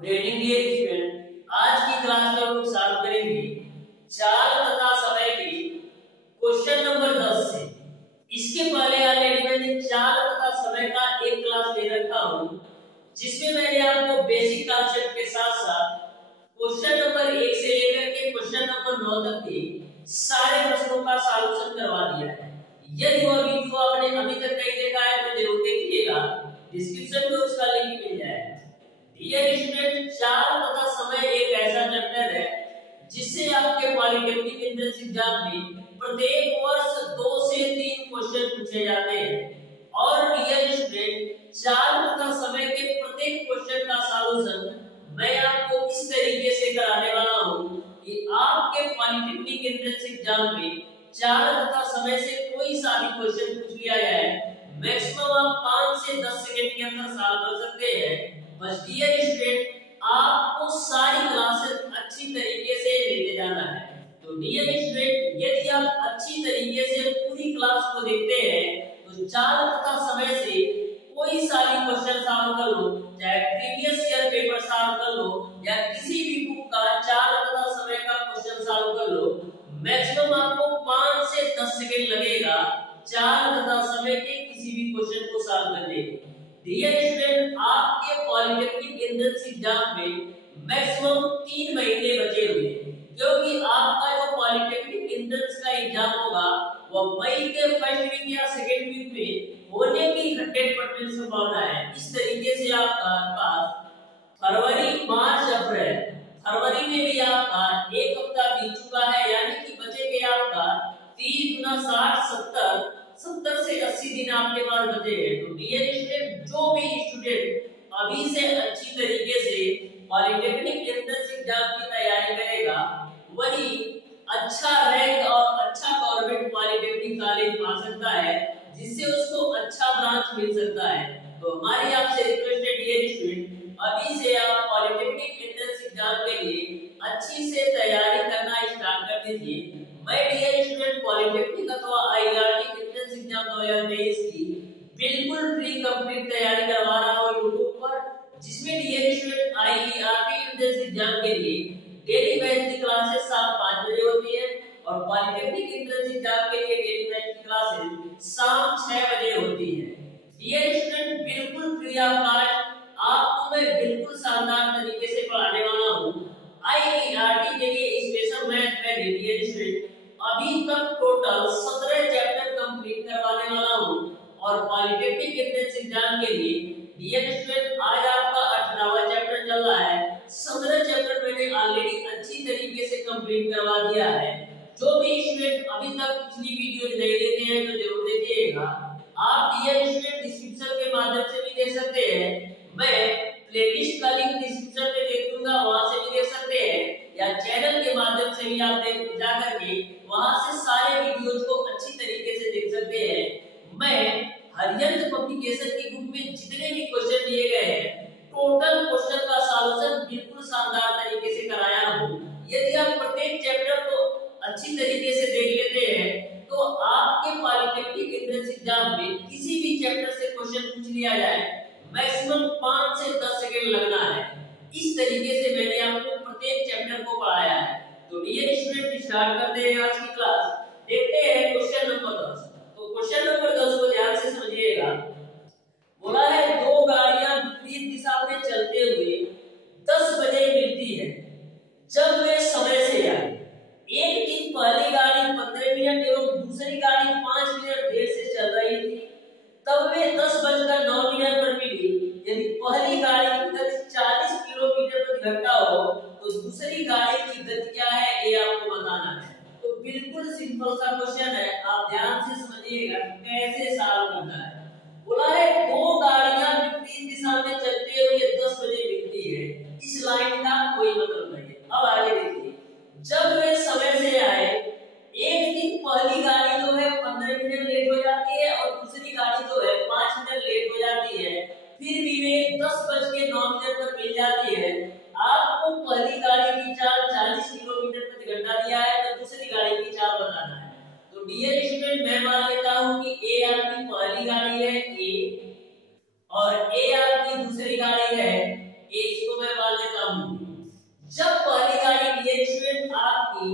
Good evening dear student, आज की class में हम लोग सॉल्व करेंगे चाल तथा समय के क्वेश्चन नंबर 10 से। इसके पहले ऑलरेडी मैंने चाल तथा समय का एक क्लास ले रखा हूं, जिसमें मैंने आपको बेसिक कॉन्सेप्ट के साथ साथ क्वेश्चन नंबर 1 से लेकर के क्वेश्चन नंबर 9 तक के सारे प्रश्नों का सॉल्यूशन करवा दिया है। यदि वह वीडियो आपने अभी तक नहीं देखा है तो जरूर देखिएगा, डिस्क्रिप्शन में उसका लिंक मिल जाएगा। डियर स्टूडेंट, चाल तथा समय एक ऐसा चैप्टर है जिससे आपके पॉलिटेक्निक एंट्रेंस एग्जाम में प्रत्येक वर्ष 2 से 3 क्वेश्चन पूछे जाते हैं। और डियर स्टूडेंट, चाल तथा समय के प्रत्येक क्वेश्चन का सॉल्यूशन मैं आपको इस तरीके से कराने वाला हूं कि आपके पॉलिटेक्निक एंट्रेंस एग्जाम में चाल तथा समय से कोई सा भी क्वेश्चन पूछ लिया जाए, मैक्सिमम आप 5 से 10 सेकंड के अंदर सॉल्व कर सकते हैं। बस डियर स्टूडेंट, आपको सारी क्लासेस अच्छी तरीके से लेते जाना है। तो डियर स्टूडेंट, यदि आप अच्छी तरीके से पूरी क्लास को देखते हैं तो चाल तथा समय से कोई सा भी क्वेश्चन सॉल्व कर लो, चाहे प्रीवियस ईयर पेपर सॉल्व कर लो या किसी भी बुक का चाल तथा समय का क्वेश्चन सॉल्व कर लो, मैक्सिमम आपको 5 से 10 सेकंड लगेगा चाल तथा समय के किसी भी क्वेश्चन को सॉल्व करने में। डियर स्टूडेंट, आपके पॉलिटेक्निक एंट्रेंस एग्जाम में मैक्सिमम 3 महीने बचे हुए हैं, क्योंकि आपका जो पॉलिटेक्निक एंट्रेंस का एग्जाम होगा वह मई के फर्स्ट वीक या सेकंड वीक में होने की 100% संभावना है। इस तरीके से आपका पास फरवरी, मार्च, अप्रैल, फरवरी में भी आपका एक हफ्ता बीत चुका है, यानी कि बचे के आपका 30 गुना 60 70 से 80 दिन आपके पास बचे हैं। तो डियर स्टूडेंट, जो भी स्टूडेंट अभी से अच्छी तरीके से पॉलिटेक्निक एंट्रेंस एग्जाम की तैयारी करेगा, वही अच्छा रैंक और अच्छा गवर्नमेंट पॉलिटेक्निक कॉलेज पा सकता है, जिससे उसको अच्छा ब्रांच मिल सकता है। तो हमारी आपसे रिक्वेस्ट है डियर स्टूडेंट, अभी से आप पॉलिटेक्निक एंट्रेंस एग्जाम के लिए अच्छी से तैयारी करना स्टार्ट कर दीजिए। मैं डियर स्टूडेंट पॉलिटेक्निक अथवा आईआरटी एंट्रेंस एग्जाम 2023 की बिल्कुल फ्री कंप्लीट तैयारी करवा रहा हूं यूट्यूब पर, जिसमें dear student IRT entrance exam के लिए डेली बैच की क्लासेस शाम 5 बजे होती है और पॉलिटेक्निक एंट्रेंस एग्जाम के लिए डेली बैच की क्लासेस शाम 6 बजे होती है। डियर स्टूडेंट, बिल्कुल फ्री ऑफ कॉस्ट आपको मैं बिल्कुल शानदार तरीके से पढ़ाने वाला हूं। आईआरटी के लिए स्पेशल मैथ में डियर स्टूडेंट अभी तक टोटल 17 चैप्टर कंप्लीट करवाने वाला हूं और पॉलिटेक्निक एंट्रेंस एग्जाम के लिए डियर स्टूडेंट आज आपका 18वां चैप्टर चल रहा है। 17 चैप्टर मैंने ऑलरेडी अच्छी तरीके से कंप्लीट करवा दिया है। जो भी स्टूडेंट अभी तक पिछली वीडियो नहीं देखे हैं तो जरूर देखिएगा। आप डियर स्टूडेंट डिस्क्रिप्शन के माध्यम से भी देख सकते हैं, मैं प्लेलिस्ट का लिंक डिस्क्रिप्शन में दे दूंगा, वहां से भी देख सकते हैं, या चैनल के माध्यम से भी आप जा करके वहां से सारे वीडियोस को अच्छी तरीके से देख सकते हैं। मैं हरियंत पब्लिकेशन की बुक में जितने भी क्वेश्चन दिए गए हैं, टोटल क्वेश्चन का सॉल्यूशन बिल्कुल शानदार तरीके से कराया हूं। यदि आप प्रत्येक चैप्टर को अच्छी तरीके से देख लेते हैं तो आपके पॉलिटेक्निक एंट्रेंस एग्जाम में किसी भी चैप्टर से क्वेश्चन पूछ लिया जाए, मैक्सिमम 5 से 10 सेकंड लगना है। इस तरीके से मैंने आपको प्रत्येक चैप्टर को पढ़ाया है। तो डियर स्टूडेंट, स्टार्ट करते हैं आज की क्लास। देखते हैं क्वेश्चन नंबर 10। तो क्वेश्चन नंबर 10 को ध्यान से समझिएगा। बोला है 2 गाड़ियां विपरीत दिशा में चलते हुए 10 बजे मिलती है जब वे समय से आए। एक दिन पहली गाड़ी 15 मिनट एवं दूसरी गाड़ी 5 मिनट देर से चल रही थी, तब वे 10:09 पर मिली। यदि पहली गाड़ी की गति 40 किलोमीटर प्रति घंटा हो तो दूसरी गाड़ी की गति क्या है, ये आपको बताना है। तो बिल्कुल सिंपल सा क्वेश्चन है, आप ध्यान से समझिएगा कैसे सॉल्व करना है। बोला है 2 गाड़ियां विपरीत दिशा में चलते हुए 10 बजे मिलती है। इस लाइन का कोई मतलब नहीं है। अब आगे देखिए, जब वे समय से आए, एक दिन पहली गाड़ी जो है 15 मिनट लेट हो जाती है और दूसरी गाड़ी जो है 5 मिनट लेट हो जाती है, फिर भी वे 10:09 पर मिल जाती है। आपको पहली गाड़ी की चाल 40 किलोमीटर प्रति घंटा दिया है, तो दूसरी गाड़ी की चाल बताना है। तो डियर स्टूडेंट, मैं मान लेता हूं कि ए आपकी पहली गाड़ी है ए और ए आपकी दूसरी गाड़ी है ए, इसको मैं मान लेता हूँ। जब पहली गाड़ी डियर स्टूडेंट आपकी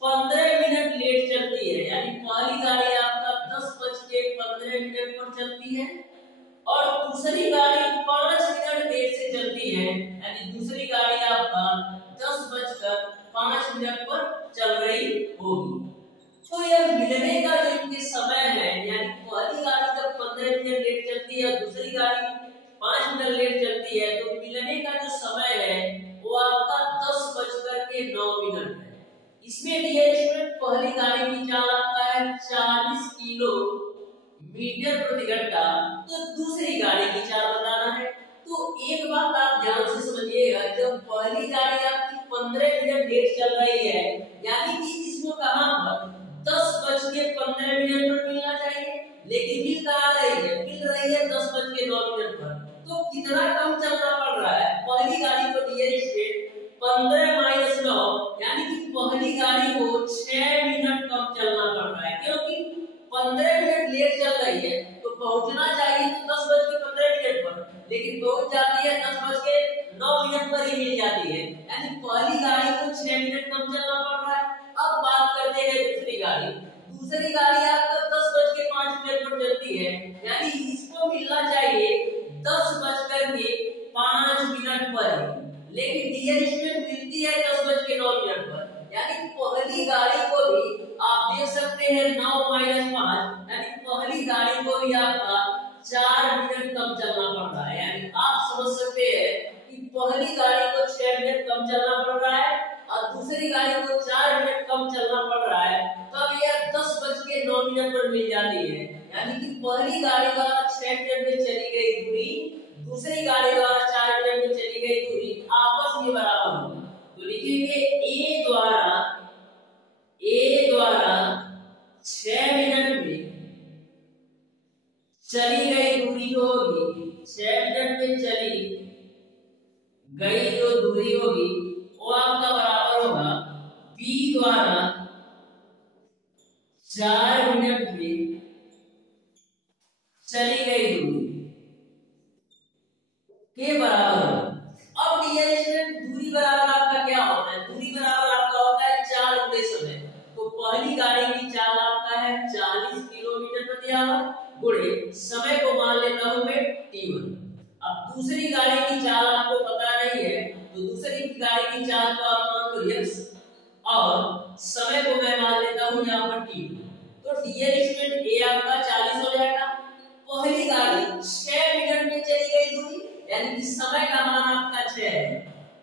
15 मिनट लेट चलती है, यानी पहली गाड़ी आपका 10:15 पर चलती है और दूसरी गाड़ी 5 मिनट देर से चलती है, यानी दूसरी गाड़ी आपका 10:05 पर चल रही होगी। तो यह मिलने का जो इनके समय है, यानी पहली गाड़ी जब 15 मिनट लेट चलती है, दूसरी गाड़ी 5 मिनट लेट चलती है, तो मिलने का जो समय है वो आपका 10:09 है। इसमें डियर स्टूडेंट पहली गाड़ी की चाल आपका है 40 किलोमीटर प्रति घंटा, तो दूसरी गाड़ी की चाल बताना है। तो एक बात आप ध्यान से समझिएगा, जब पहली गाड़ी आपकी 15 मिनट लेट चल रही है, यानी कि इसको कहां पर 10:15 पर मिलना चाहिए, लेकिन मिल कहां रही है, मिल रही है 10:09 पर। तो कितना कम चलना पड़ रहा है पहली गाड़ी को डियर स्टूडेंट, 15-9, यानी कि पहली गाड़ी को 6 मिनट कम चलना पड़ रहा है, क्योंकि 15 मिनट लेट चल रही है तो पहुंचना चाहिए तो 10:15 पर, लेकिन पहुंच जाती है 10:09 पर ही मिल जाती है, यानी पहली गाड़ी को 6 मिनट कम चलना पड़ रहा है। अब बात करते हैं दूसरी गाड़ी। दूसरी गाड़ी आपका 10:05 पर चलती है, यानी इसको मिलना चाहिए 10:05 पर, लेकिन डियर स्टूडेंट मिलती है 10:09 पर, यानी पहली गाड़ी को भी आप देख सकते हैं 9-5, यानी पहली गाड़ी को भी आपका 4 मिनट कम चलना पड़ रहा है। यानी आप समझ सकते हैं कि पहली गाड़ी को 6 मिनट कम चलना पड़ रहा है और दूसरी गाड़ी को 4 मिनट कम चलना पड़ रहा है, तब यह 10:09 पर मिल जाती है। यानी कि पहली गाड़ी द्वारा 6 मिनट में चली गई दूरी, दूसरी गाड़ी द्वारा 4 मिनट में चली गई दूरी आपस में बराबर होगा। तो लिखेंगे ए द्वारा 6 मिनट में चली गई दूरी जो होगी, 6 मिनट में चली गई जो दूरी होगी वो आपका बराबर होगा बी द्वारा 4 मिनट में चली गई दूरी के बराबर होगा। अब डियर स्टूडेंट दूरी बराबर आपका क्या होता है, दूरी बराबर आपका होता है चाल गुणे समय। तो पहली गाड़ी की चाल आपका है 40 किलोमीटर प्रति आवर गुणे समय को मान लेता हूं मैं t1। अब दूसरी गाड़ी की चाल आपको पता नहीं है, तो दूसरी गाड़ी की चाल को आप मान लो x और समय को मैं मान लेता हूं यहां पर t2। तो डियर स्टूडेंट ए आपका 40 हो जाएगा। पहली गाड़ी 6 मिनट में चली गई दूरी, यानी कि समय का मान आपका 6 है।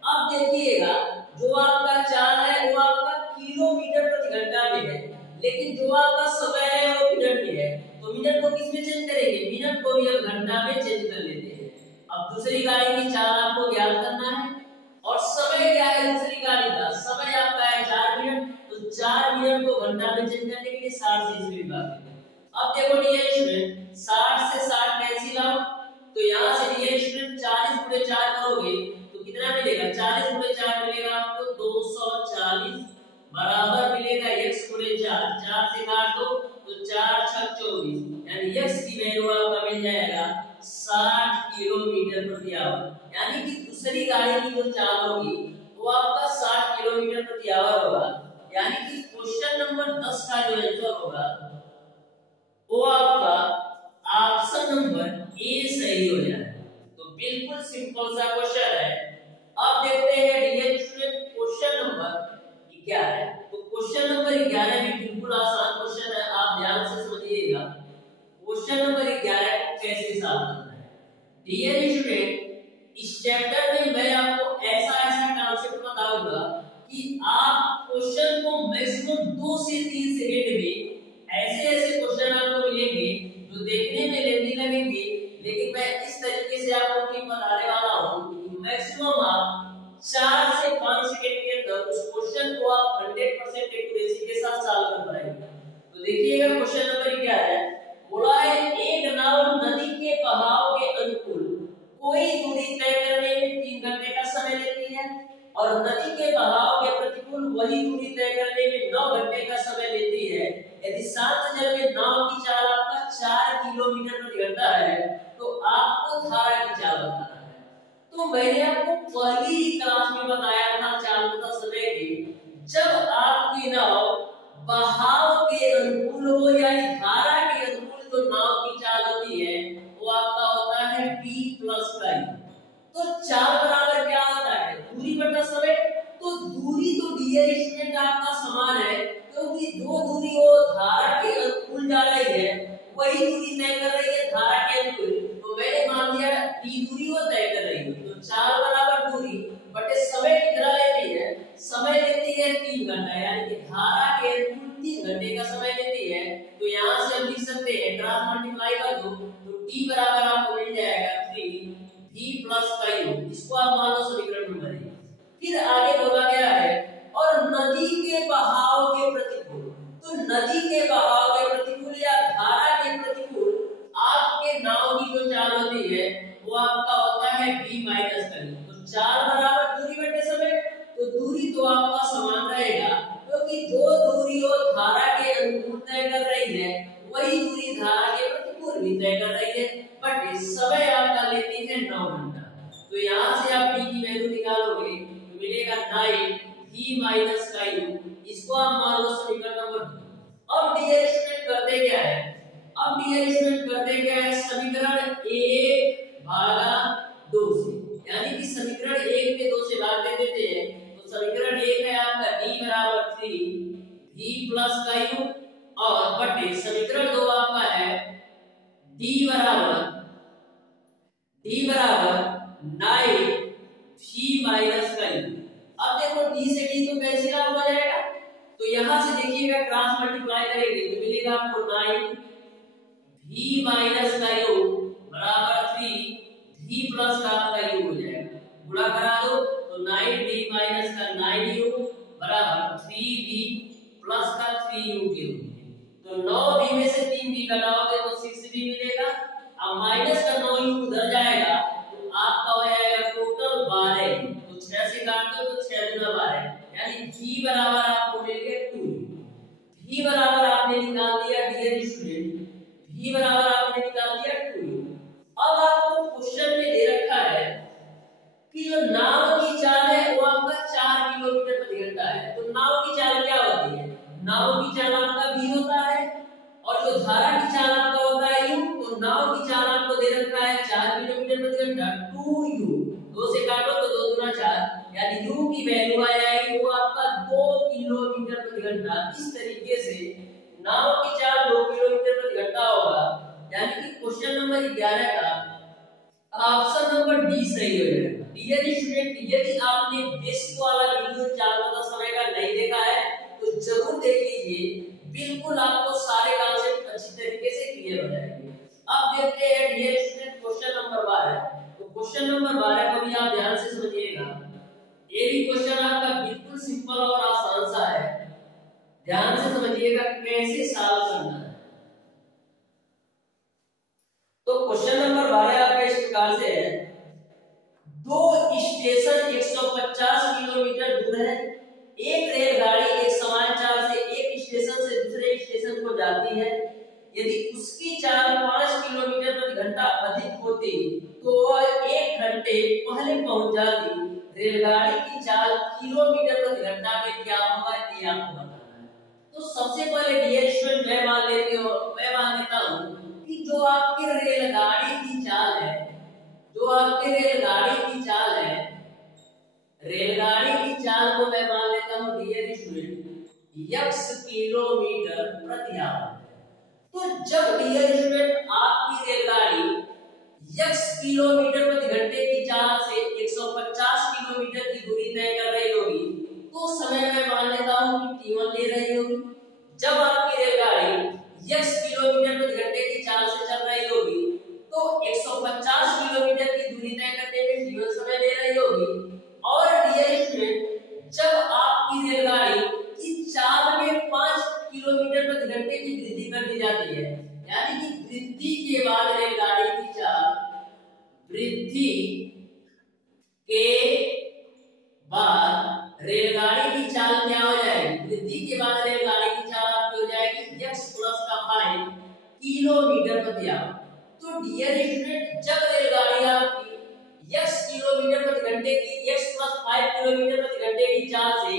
अब देखिएगा जो आपका चाल है वो आपका किलोमीटर प्रति घंटा में है, लेकिन जो आपका समय है वो मिनट में है। तो मिनट को किस में चेंज करेंगे, मिनट को भी हम घंटा में चेंज कर लेते हैं। अब दूसरी गाड़ी की चाल आपको ज्ञात करना है और समय क्या है दूसरी गाड़ी का, समय आपका है 4 मिनट, तो 4 मिनट को घंटा में चेंज करने के लिए 60 से इसमें विभाग देते हैं। अब देखो डियर स्टूडेंट 60 से 60 कैंसिल आउट, तो यहाँ से डियर स्टूडेंट 40 गुणे 4 करोगे तो कितना मिलेगा, 40 गुणे 4 मिलेगा आपको 240 बराबर मिलेगा x गुणे 4, 4 से काट दो तो 4 6 24, यानी x की वैल्यू आपका मिल जाएगा 60 किलोमीटर प्रति आवर। यानी कि दूसरी गाड़ी की जो चाल होगी वो आपका 60 किलोमीटर प्रति आवर होगा। यानी कि क्वेश्चन नंबर 10 का जो आंसर होगा वो आपका ऑप्शन नंबर ए सही हो जाएगा। तो बिल्कुल सिंपल सा क्वेश्चन है। अब देखते हैं डियर स्टूडेंट क्वेश्चन नंबर 11। तो क्वेश्चन नंबर 11 भी बिल्कुल आसान क्वेश्चन है, आप ध्यान से समझिएगा। क्वेश्चन नंबर 11 को कैसे सॉल्व करना है। डियर स्टूडेंट इस चैप्टर में मैं आपको ऐसा कॉन्सेप्ट बताऊंगा कि आप क्वेश्चन को मैक्सिमम 2 से 3 सेकंड में ऐसे क्वेश्चन आपको मिलेंगे जो देखने में लेंदी लगेंगे, लेकिन मैं इस तरीके से आपको टिप बताने वाला हूं कि मैक्सिमम आप 4 से 5 सेकंड के अंदर उस क्वेश्चन को आप 100% एक्यूरेसी के साथ सॉल्व कर पाएंगे। तो देखिएगा क्वेश्चन नंबर क्या है, बोला है एक नाव नदी के बहाव के अनुकूल कोई दूरी तय करने में 3 घंटे का समय लेती है और नदी के बहाव के प्रतिकूल वही दूरी तय करने में 9 घंटे का समय लेती है। यदि शांत जल में नाव की चाल आपका 4 किलोमीटर प्रति घंटा है तो आपको धारा की चाल बताना है। तो मैंने आपको पहली जब आपकी नाव बहाव के अनुकूल हो यानी धारा के अनुकूल जो नाव की चाल होती है वो आपका होता है p प्लस का u। तो चाल बराबर क्या होता है दूरी बटा समय। तो दूरी तो डियर स्टूडेंट आपका समान है क्योंकि जो दूरी वो धारा के अनुकूल जा रही है वही दूरी तय कर रही है धारा के अनुकूल। तो मैंने मान लिया t दूरी वो तय कर रही है। तो चाल बराबर दूरी बटे समय कितना लेती है समय लेती है 3 घंटा यानी कि धारा के अनुकूल 3 घंटे का समय लेती है। तो यहाँ से हम लिख सकते हैं क्रॉस मल्टीप्लाई कर दो तो t बराबर आपको मिल जाएगा 3 v प्लस का u। इसको आप मान लो समीकरण नंबर 1। फिर आगे बोला गया है और नदी के बहाव के प्रतिकूल। तो नदी के बहाव के प्रतिकूल या धारा के प्रतिकूल आपके नाव की जो चाल होती है वो आपका होता है v माइनस का u। तो चाल बराबर दूरी बटे समय। तो दूरी तो आपका समान रहेगा क्योंकि जो दूरी वो धारा के अनुकूल तय कर रही है वही दूरी धारा के प्रतिकूल भी तय कर रही है बट समय आपका लेती है 9 घंटा। तो यहाँ से आप t की वैल्यू निकालोगे तो मिलेगा 9 v माइनस का u। इसको आप मान लो समीकरण नंबर 2। अब डियर स्टूडेंट करते क्या है समीकरण 1 भागा 2 से यानी कि समीकरण 1 के 2 से भाग देते हैं। तो समीकरण 1 है आपका d बराबर 3 v प्लस का u और बटे समीकरण 2 आपका है d बराबर 9 v माइनस का u। अब देखो d से d तो कैंसिल आउट हो जाएगा। तो यहां से देखिएगा क्रॉस मल्टीप्लाई करेंगे तो मिलेगा आपको 9 v माइनस का u बराबर 3 v प्लस का आपका u हो जाएगा। गुणा करा दो तो 9v माइनस का 9u बराबर 3v प्लस का 3u के रूप में। तो 9v में से 3v घटाओगे तो 6v मिलेगा। अब माइनस का 9u उधर जाएगा तो आपका हो जाएगा टोटल 12। तो 6 से काट दो तो 6 गुना 12 यानी v बराबर आपको मिल गया 2। v बराबर आपने निकाल दिया डियर स्टूडेंट v बराबर आपने निकाल दिया 2। अब आपको क्वेश्चन में दे रखा है कि जो नाव की चाल है वो आपका 4 किलोमीटर प्रति घंटा है। तो नाव की चाल क्या होती है नाव की चाल आपका v होता है और जो धारा की चाल आपका होता है u। तो नाव की चाल आपको दे रखा है 4 किलोमीटर प्रति घंटा 2u। 2 से काटो तो 2 गुना 4 यानी u की वैल्यू आ जाएगी वो आपका 2 किलोमीटर प्रति घंटा। इस तरीके से नाव की चाल 2 किलोमीटर प्रति घंटा होगा यानी कि क्वेश्चन नंबर 11 का ऑप्शन नंबर डी सही हो जाएगा। डियर स्टूडेंट यदि आपने बेसिक वाला वीडियो चाल तथा समय का नहीं देखा है तो जरूर देख लीजिए बिल्कुल आपको सारे कॉन्सेप्ट अच्छी तरीके से क्लियर हो जाएंगे। अब देखते हैं डियर स्टूडेंट क्वेश्चन नंबर 12। तो क्वेश्चन नंबर 12 को भी आप ध्यान से समझिएगा। ये भी क्वेश्चन आपका बिल्कुल सिंपल और आसान सा है। ध्यान से समझिएगा कैसे सॉल्व करना है। तो क्वेश्चन नंबर 12 आपका इस प्रकार से है। दो स्टेशन 150 किलोमीटर दूर है। एक रेलगाड़ी एक समान चाल से एक स्टेशन से दूसरे स्टेशन को जाती है। यदि उसकी चाल 5 किलोमीटर प्रति घंटा अधिक होती तो वह 1 घंटे पहले पहुंच जाती। रेलगाड़ी की चाल किलोमीटर प्रति घंटा में क्या होगा ये आपको बताना है। तो सबसे पहले डियर स्टूडेंट मैं मान लेता हूं कि जो आपकी रेलगाड़ी की चाल है रेलगाड़ी की चाल को मैं मान लेता हूं डियर स्टूडेंट x किलोमीटर प्रति आवर। तो जब डियर स्टूडेंट आपकी रेलगाड़ी x किलोमीटर प्रति घंटे की चाल से 150 किलोमीटर की दूरी तय कर रही होगी तो समय मैं मान लेता हूं कि t1 ले रही होगी। जब आपकी रेलगाड़ी x किलोमीटर प्रति घंटे की चाल से चल रही होगी तो 150 किलोमीटर की दूरी तय करने में t1 समय ले रही होगी। और डियर स्टूडेंट जब आपकी रेलगाड़ी की चाल में 5 किलोमीटर प्रति घंटे की वृद्धि कर दी जाती है यानी कि वृद्धि के बाद रेलगाड़ी की चाल क्या हो जाएगी वृद्धि के बाद रेलगाड़ी की चाल आपकी हो जाएगी x प्लस का 5 किलोमीटर प्रति आवर। तो डियर स्टूडेंट जब रेलगाड़ी आपकी x किलोमीटर प्रति घंटे की x प्लस 5 किलोमीटर प्रति घंटे की चाल से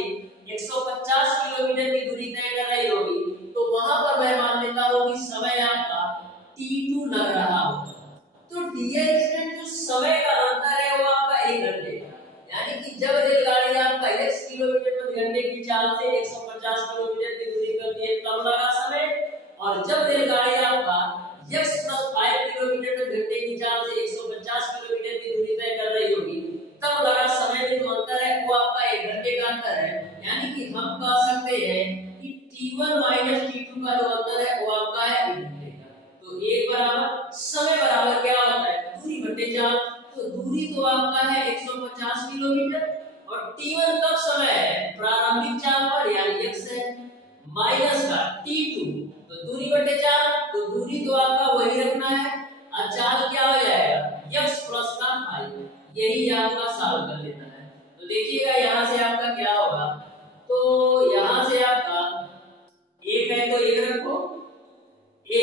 150 यानी कि जब रेलगाड़ी आपका x किलोमीटर प्रति घंटे की चाल से 150 किलोमीटर की दूरी करती है तब लगा समय, और जब रेलगाड़ी आपका x + 5 किलोमीटर प्रति घंटे की चाल से 150 किलोमीटर की दूरी तय कर रही होगी तब लगा समय में जो अंतर है वो आपका 1 घंटे का अंतर है। यानी कि हम कह सकते हैं कि t1 - t2 का जो अंतर है वो आपका है 1 घंटे का। तो 1 बराबर समय बराबर क्या होता है, दूरी बटे चाल। तो दूरी तो आपका है 150 किलोमीटर और t1 कब समय है, प्रारंभिक चाल पर यानी x है, माइनस का t2 तो दूरी बटे चाल, तो दूरी तो आपका वही रखना है और चाल क्या हो जाएगा x प्लस का 5, यही आपका सॉल्व कर लेना है। तो देखिएगा यहाँ से आपका क्या होगा, तो यहाँ से आपका एक है तो एक रखो, a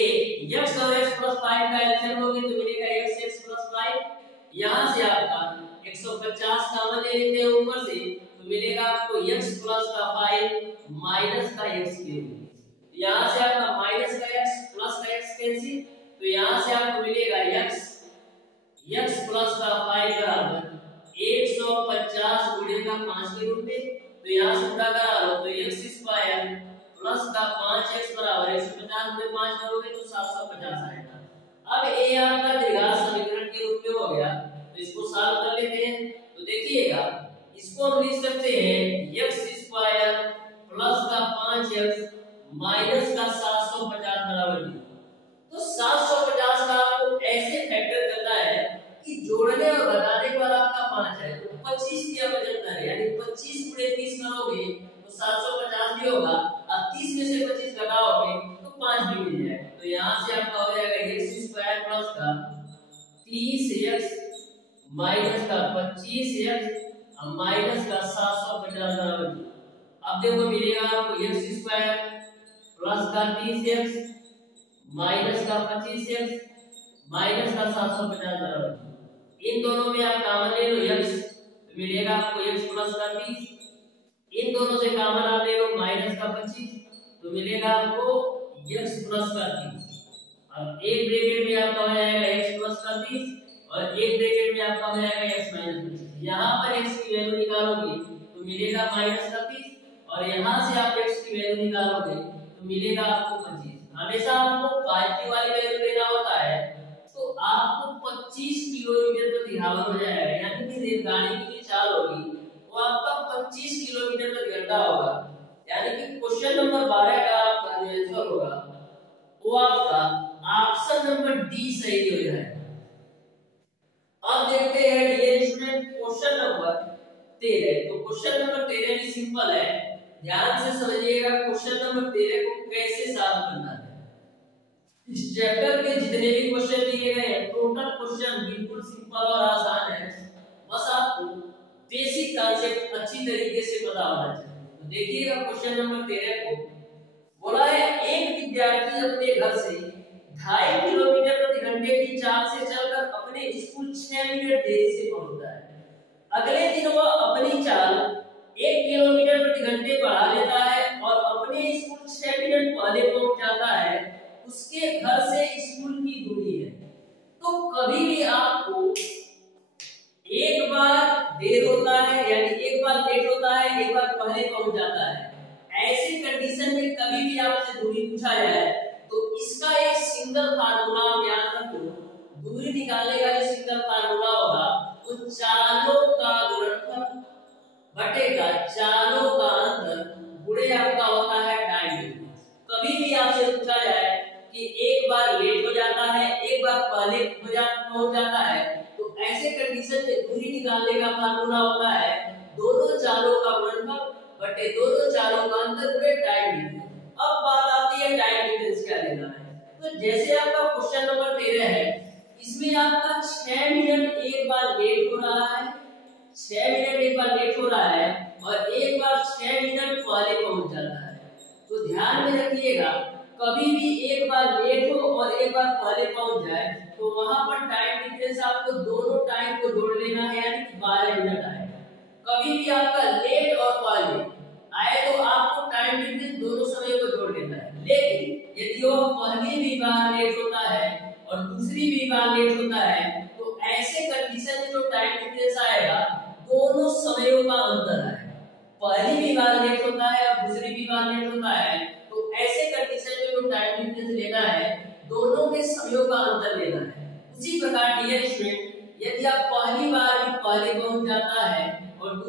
x और x + 5 का एलसीएम लोगे तो मिलेगा x + 5। यहाँ से आपका 150 कॉमन ले लेते हैं ऊपर से तो मिलेगा आपको x + का 5 माइनस का x क्यूब। यहाँ से आपका माइनस का x प्लस का x कैंसिल, तो यहाँ से आपको मिलेगा x प्लस का 5 बराबर 150 गुणे का 5 के रूप में। तो यहाँ से उल्टा करा लो तो x² प्लस का 5x बराबर 150 गुणे 5 करोगे तो 750 आएगा। अब a आपका द्विघात समीकरण के रूप में हो गया, तो इसको सॉल्व कर लेते हैं। तो देखिएगा इसको हम लिख सकते हैं x² प्लस का 5x माइनस का 750 बराबर 0। तो 750 का आपको ऐसे फैक्टर करना है कि जोड़ने और घटाने पर आपका 5 है तो 25 दिया बचता है, यानी 25 गुणे 30 करोगे तो 750 भी होगा और 30 में से 25 घटाओगे तो 5 भी मिल जाएगा। तो यहाँ से आपका हो जाएगा x² प्लस का 30x माइनस का 25x और माइनस का 750 बराबर 0। अब देखो मिलेगा आपको x² प्लस का 30x माइनस का 25x माइनस का 750 बराबर 0। इन दोनों में आप कॉमन ले लो x तो मिलेगा आपको x प्लस का 30, इन दोनों से कॉमन आप ले लो माइनस का 25 तो मिलेगा आपको x प्लस का 30। अब एक ब्रैकेट में आपका हो जाएगा x प्लस का 30 और एक ब्रैकेट में आपका हो जाएगा x माइनस 25। यहाँ पर x की वैल्यू निकालोगे तो मिलेगा माइनस का 30 और यहाँ से आप x की वैल्यू निकालोगे तो मिलेगा आपको 25। हमेशा आपको पॉजिटिव वाली वैल्यू लेना होता है तो आपको 25 किलोमीटर प्रति आवर हो जाएगा, यानी कि रेलगाड़ी की जो चाल होगी वो आपका 25 किलोमीटर प्रति घंटा होगा। यानी कि क्वेश्चन नंबर 12 का आपका जो आंसर होगा वो आपका ऑप्शन नंबर डी सही हो जाएगा। अब देखते हैं डियर स्टूडेंट क्वेश्चन नंबर 13। तो क्वेश्चन नंबर 13 भी सिंपल है, ध्यान से समझिएगा क्वेश्चन नंबर 13 को कैसे सॉल्व करना है। इस चैप्टर के जितने भी क्वेश्चन दिए गए हैं टोटल क्वेश्चन बिल्कुल सिंपल और आसान है, बस आपको बेसिक कांसेप्ट अच्छी तरीके से पता होना चाहिए। तो देखिएगा क्वेश्चन नंबर 13 को बोला है एक विद्यार्थी अपने घर से 2.5 किलोमीटर प्रति घंटे की चाल से चलकर अपने स्कूल 6 मिनट देरी से पहुंचता है। अगले दिन वह अपनी चाल 1 किलोमीटर प्रति घंटे बढ़ा लेता है और अपने स्कूल 6 मिनट पहले पहुंच जाता है। उसके घर से स्कूल की दूरी है। तो कभी भी आपको एक बार देर होता है यानी एक बार लेट होता है, एक बार पहले पहुंच जाता है। ऐसी कंडीशन में कभी भी आपसे दूरी पूछा जाए तो इसका एक सिंगल फार्मूला आप याद रखो। दूरी निकालने का जो सिंगल फार्मूला होगा वो चालों का गुणनफल बटेगा चालों का अंतर गुणे आपका होता है टाइम डिफरेंस। कभी भी आपसे पूछा जाए कि एक बार लेट हो जाता है, एक बार पहले पहुंच जाता है, तो ऐसे कंडीशन में दूरी निकालने का फार्मूला होता है दोनों चालों का गुणनफल बटे दोनों चालों का अंतर गुणे टाइम डिफरेंस। अब बात आती है टाइम डिफरेंस क्या लेना है। तो जैसे आपका क्वेश्चन नंबर 13 है, इसमें आपका 6 मिनट एक बार लेट हो रहा है, 6 मिनट एक बार लेट हो रहा है और एक बार 6 मिनट पहले पहुंच जाता है। तो ध्यान में रखिएगा कभी भी एक बार लेट हो और एक बार पहले पहुंच जाए तो वहां पर टाइम डिफरेंस आपको दोनों टाइम को जोड़ लेना है, यानी कि 12 मिनट आएगा। कभी भी आपका लेट और पहले आए तो आपको टाइम डिफरेंस दोनों समय को जोड़ लेना है। लेकिन यदि वो पहली भी बार लेट होता है और दूसरी भी बार लेट होता है तो ऐसे कंडीशन में जो टाइम डिफरेंस आएगा दोनों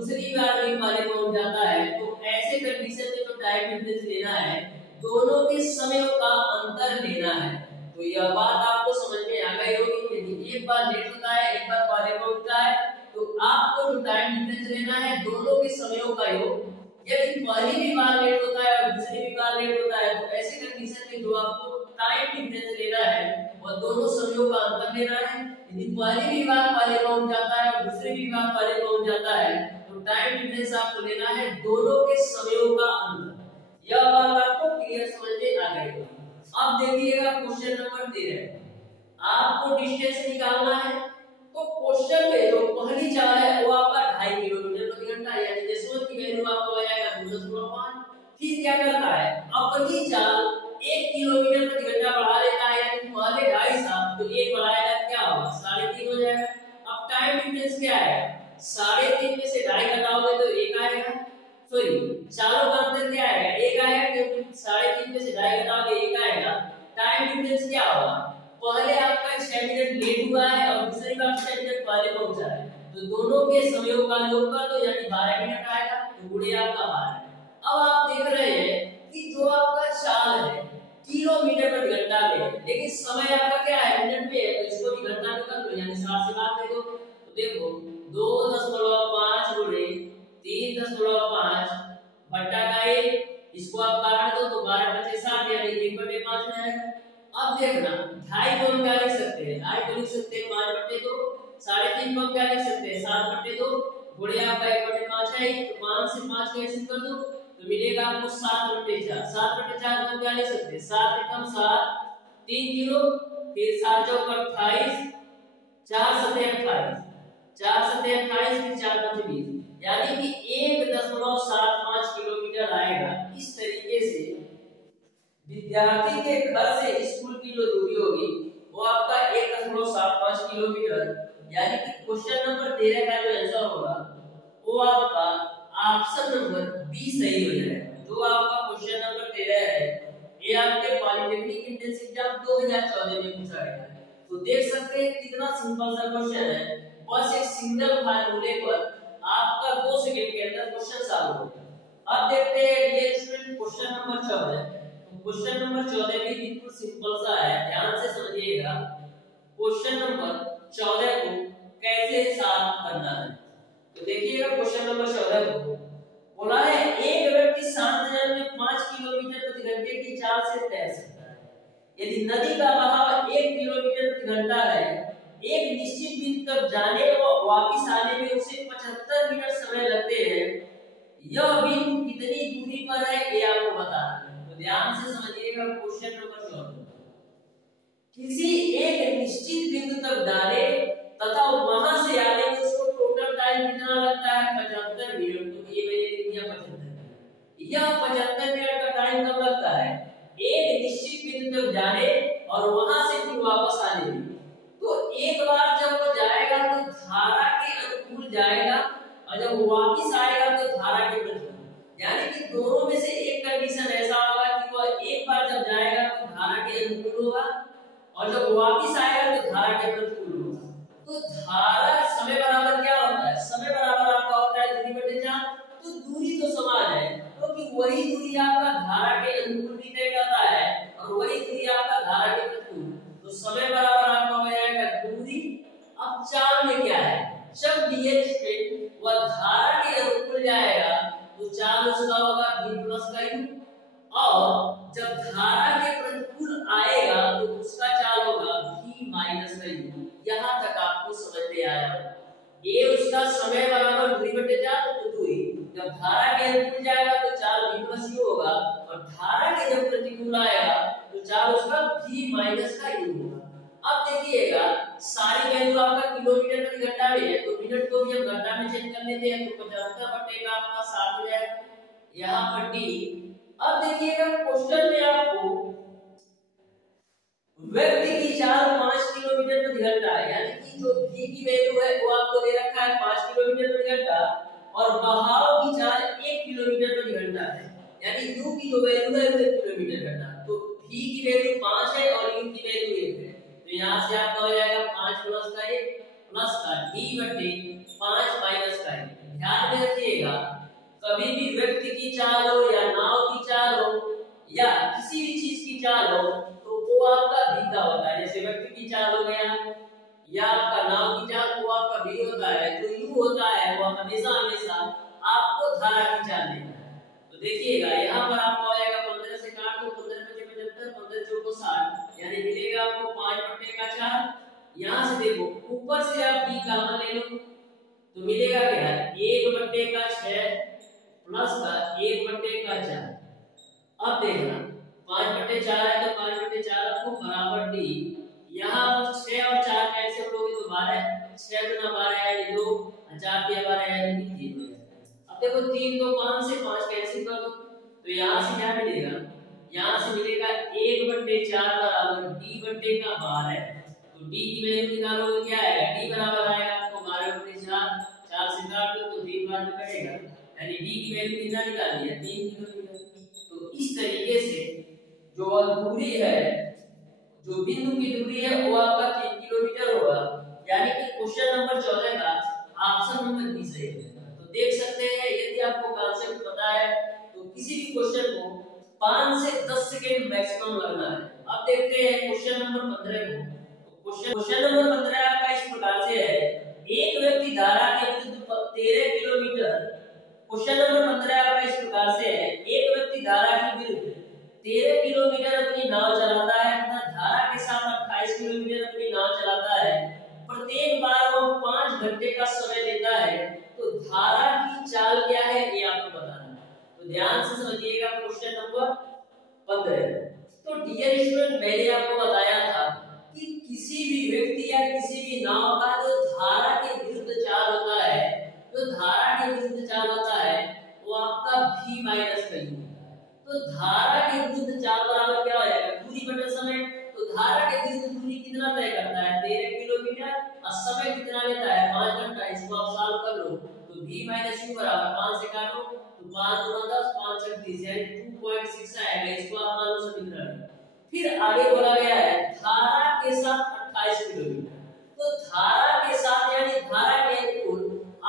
दूसरी बार भी पहले पहुंच जाता है, तो ऐसे कंडीशन में जो टाइम डिफरेंस लेना है, दोनों के समयों का अंतर लेना है। तो यह बात आपको समझ में आ गई होगी। यदि एक बार लेट होता है, एक बार पहले पहुंचता है, तो आपको जो टाइम डिफरेंस लेना है दोनों के समयों का योग। यदि पहली भी बार लेट होता है और दूसरी भी बार लेट होता है, तो ऐसे कंडीशन में जो आपको टाइम डिफरेंस लेना है वह दोनों समयों का अंतर लेना है। यदि पहली भी बार पहले पहुंच जाता है और दूसरी भी बार पहले पहुंच जाता है, तो टाइम डिफरेंस आपको लेना है दोनों के समयों का अंतर। यह बात आपको क्लियर समझ में आ गई होगी। अब देखिएगा क्वेश्चन नंबर 13, आपको डिस्टेंस निकालना है। तो क्वेश्चन में जो पहली चाल है वो आपका 2.5 किलोमीटर प्रति घंटा, यानी डेसिमल की वैल्यू आपको आ जाएगा 2.5। फिर क्या करता है, अपनी चाल 1 किलोमीटर प्रति घंटा बढ़ा लेता है, यानी पहले 2.5 था तो 1 बढ़ाएगा, क्या होगा 3.5 हो जाएगा। अब टाइम डिफरेंस क्या है, 3.5 में से 2.5 घटाओगे तो 1 आएगा, सॉरी चालों का अंतर क्या आएगा, 1 आएगा, क्योंकि 3.5 में से 2.5 घटाओगे 1 आएगा। टाइम डिफरेंस क्या होगा, पहले आपका 6 मिनट लेट हुआ है और दूसरी बार 6 मिनट पहले पहुंचा है, तो दोनों के समयों का योग कर दो, यानी 12 मिनट आएगा, तो गुणे आपका 12। अब आप देख रहे हैं कि जो आपका चाल है किलोमीटर प्रति घंटा में, लेकिन समय आपका क्या है, मिनट में है, तो इसको भी घंटा में कर दो, यानी 60 से भाग दे दो। तो देखो 2.5 गुणे 3.5 बट्टा का 1, इसको आप काट दो तो 12×5 यानी 1/5 में आएगा। अब देखना 2.5 को हम क्या लिख सकते हैं, 2.5 को लिख सकते हैं 5/2, 3.5 को हम क्या लिख सकते हैं 7/2, गुणे आपका 1/5 है, तो 5 से 5 कैंसिल कर दो तो मिलेगा आपको 7/4। 7/4 को हम क्या लिख सकते हैं, 7 एकम 7, 3 0, फिर 7 चौक 28, 4 7 28, 4 7 28, फिर 4 5 20, यानी कि 1.75 किलोमीटर आएगा। इस तरीके से विद्यार्थी के घर से स्कूल की जो दूरी होगी वो आपका 1.75 किलोमीटर, यानी कि क्वेश्चन नंबर 13 का जो आंसर होगा वो आपका ऑप्शन नंबर बी सही हो जाएगा। जो आपका क्वेश्चन नंबर 13 है ये आपके पॉलिटेक्निक एंट्रेंस एग्जाम 2014 में पूछा गया है। तो देख सकते हैं कितना सिंपल सा क्वेश्चन है, बस एक सिंगल फार्मूले पर आपका 2 सेकंड के अंदर क्वेश्चन सॉल्व हो गया। अब देखते हैं ये student question number 14। Question number 14 भी बिल्कुल सिंपल सा है, ध्यान से समझिएगा। क्वेश्चन नंबर 14 को कैसे सॉल्व करना है, तो देखिएगा क्वेश्चन नंबर 14 को बोला है एक व्यक्ति 60 मिनट में 5 किलोमीटर प्रति घंटे की चाल से तैर सकता है। यदि नदी का बहाव 1 किलोमीटर प्रति घंटा है, एक निश्चित बिंदु तक जाने और वापस आने में उसे 75 मिनट समय लगते हैं, यह बिंदु कितनी दूरी पर है ये आपको बताना है। ध्यान से समझिएगा क्वेश्चन नंबर 14, किसी एक निश्चित बिंदु तक डाले तथा वहां से आने में उसको टोटल टाइम कितना लगता है 75 मिनट। तो ये मैंने लिख दिया 75 मिनट। यह 75 मिनट का टाइम कब लगता है, एक निश्चित बिंदु तक जाने और वहां से फिर वापस आने में। तो एक बार जब वो जाएगा तो धारा के अनुकूल जाएगा और जब वापस आएगा तो धारा के प्रतिकूल, यानी कि दोनों में से एक कंडीशन ऐसा होगा कि वह एक बार जब जाएगा तो धारा के अनुकूल होगा और जब वापस आएगा तो धारा के प्रतिकूल होगा। तो धारा समय बराबर क्या होता है, समय बराबर आपका होता है दूरी बटे 4। तो दूरी तो समान है क्योंकि तो वही दूरी आपका धारा के अनुकूल भी तय करता है और वही दूरी आपका धारा के प्रतिकूल, तो समय बराबर आपका हो जाएगा दूरी। अब चाल में क्या है, जब डीएल स्ट्रेट वह धारा के अनुकूल जाएगा तो चाल उसका होगा v प्लस का u, और जब धारा के प्रतिकूल आएगा तो उसका चाल होगा v माइनस का u। यहां तक आपको समझ में आया, ये उसका समय बराबर दूरी बटे 4 तो दूरी, जब धारा के अनुकूल जाएगा तो चाल v प्लस u होगा और धारा के जब प्रतिकूल आएगा तो चाल उसका v माइनस का u होगा। अब देखिएगा सारी वैल्यू आपका किलोमीटर प्रति घंटा में है, तो मिनट को भी हम घंटा में चेंज कर लेते हैं, तो 75 बटे का आपका 7 हो जाएगा यहाँ पर d। अब देखिएगा क्वेश्चन में आपको व्यक्ति की चाल 5 किलोमीटर प्रति घंटा है, यानी कि जो v की वैल्यू है वो आपको दे रखा है 5 किलोमीटर प्रति घंटा और बहाव की चाल 1 किलोमीटर प्रति घंटा है, यानी u की जो वैल्यू है वो 1 किलोमीटर घंटा, तो v की वैल्यू 5 है और u की वैल्यू 1 है। तो यहाँ से आपका हो जाएगा 5 प्लस का 1 प्लस का d बटे 5 माइनस का 1। ध्यान ध्यान में रखिएगा, कभी भी व्यक्ति की चाल हो या नाव की चाल हो या किसी भी चीज की चाल हो तो वो आपका भी का होता है। जैसे व्यक्ति की चाल हो गया या आपका नाव की चाल, वो आपका भी होता है। जो यू होता है वो हमेशा हमेशा आपको धारा की चाल देता है। तो देखिएगा यहाँ पर आपको आएगा 15 से काट दो, 15 × 75, 15 × 4 60, यानी मिलेगा आपको 5/4। यहाँ से देखो ऊपर से आप b का मान ले लो तो मिलेगा क्या, 1/6 प्लस का 1/4। अब देखना 5/4 है तो 5/4 आपको बराबर डी। यहाँ पर 6 और 4 कैंसिल करोगे तो 12, 6 × 12 यानी 2, 4 × 12 यानी 3 हो जाएगा। अब देखो 3 तो 5 से 5 कैंसिल कर दो तो यहाँ से क्या मिलेगा, यहाँ से मिलेगा 1/4 बराबर d/12। तो d की वैल्यू निकालोगे क्या आएगा, d बराबर आएगा आपको 12/4, 4 से काट दो तो 3 बार में कटेगा, यानी d की वैल्यू कितना निकाल लिया, 3 किलोमीटर। तो इस तरीके से जो दूरी है, जो बिंदु की दूरी है वो आपका 3 किलोमीटर होगा, यानी कि क्वेश्चन नंबर 14 का ऑप्शन नंबर बी सही है। तो देख सकते हैं यदि आपको कॉन्सेप्ट पता है तो किसी भी क्वेश्चन को 5 से 10 सेकंड मैक्सिमम लगना है। अब देखते हैं क्वेश्चन नंबर 15 को। क्वेश्चन नंबर 15 आपका इस प्रकार से है, एक व्यक्ति धारा के विरुद्ध 13 किलोमीटर। क्वेश्चन नंबर 15 आपका इस प्रकार से है, एक व्यक्ति धारा के विरुद्ध 13 किलोमीटर अपनी नाव चलाता है तथा धारा के साथ 28 किलोमीटर अपनी नाव चलाता है। प्रत्येक बार वो 5 घंटे का समय लेता है, तो धारा की चाल क्या है ये आपको बताना है। तो ध्यान से समझिएगा क्वेश्चन नंबर 15। तो डियर स्टूडेंट, मैंने आपको बताया था कि किसी भी व्यक्ति या किसी भी नाव का जो धारा के विरुद्ध चाल होता है, जो धारा के विरुद्ध चाल होता है वो आपका v माइनस का u। तो धारा के विरुद्ध चाल बराबर क्या हो जाएगा, दूरी बटा समय। तो धारा के विरुद्ध दूरी कितना तय करता है, 13 किलोमीटर, और समय कितना लेता है, 5 घंटा। इसको आप सॉल्व कर लो तो v माइनस u बराबर 5 से काटो तो 5 × 10 5 × 30 यानी 2.6 आएगा। इसको आप मान लो समीकरण। फिर आगे बोला गया है धारा के साथ 28 किलोमीटर। तो धारा के साथ यानी धारा के अनुकूल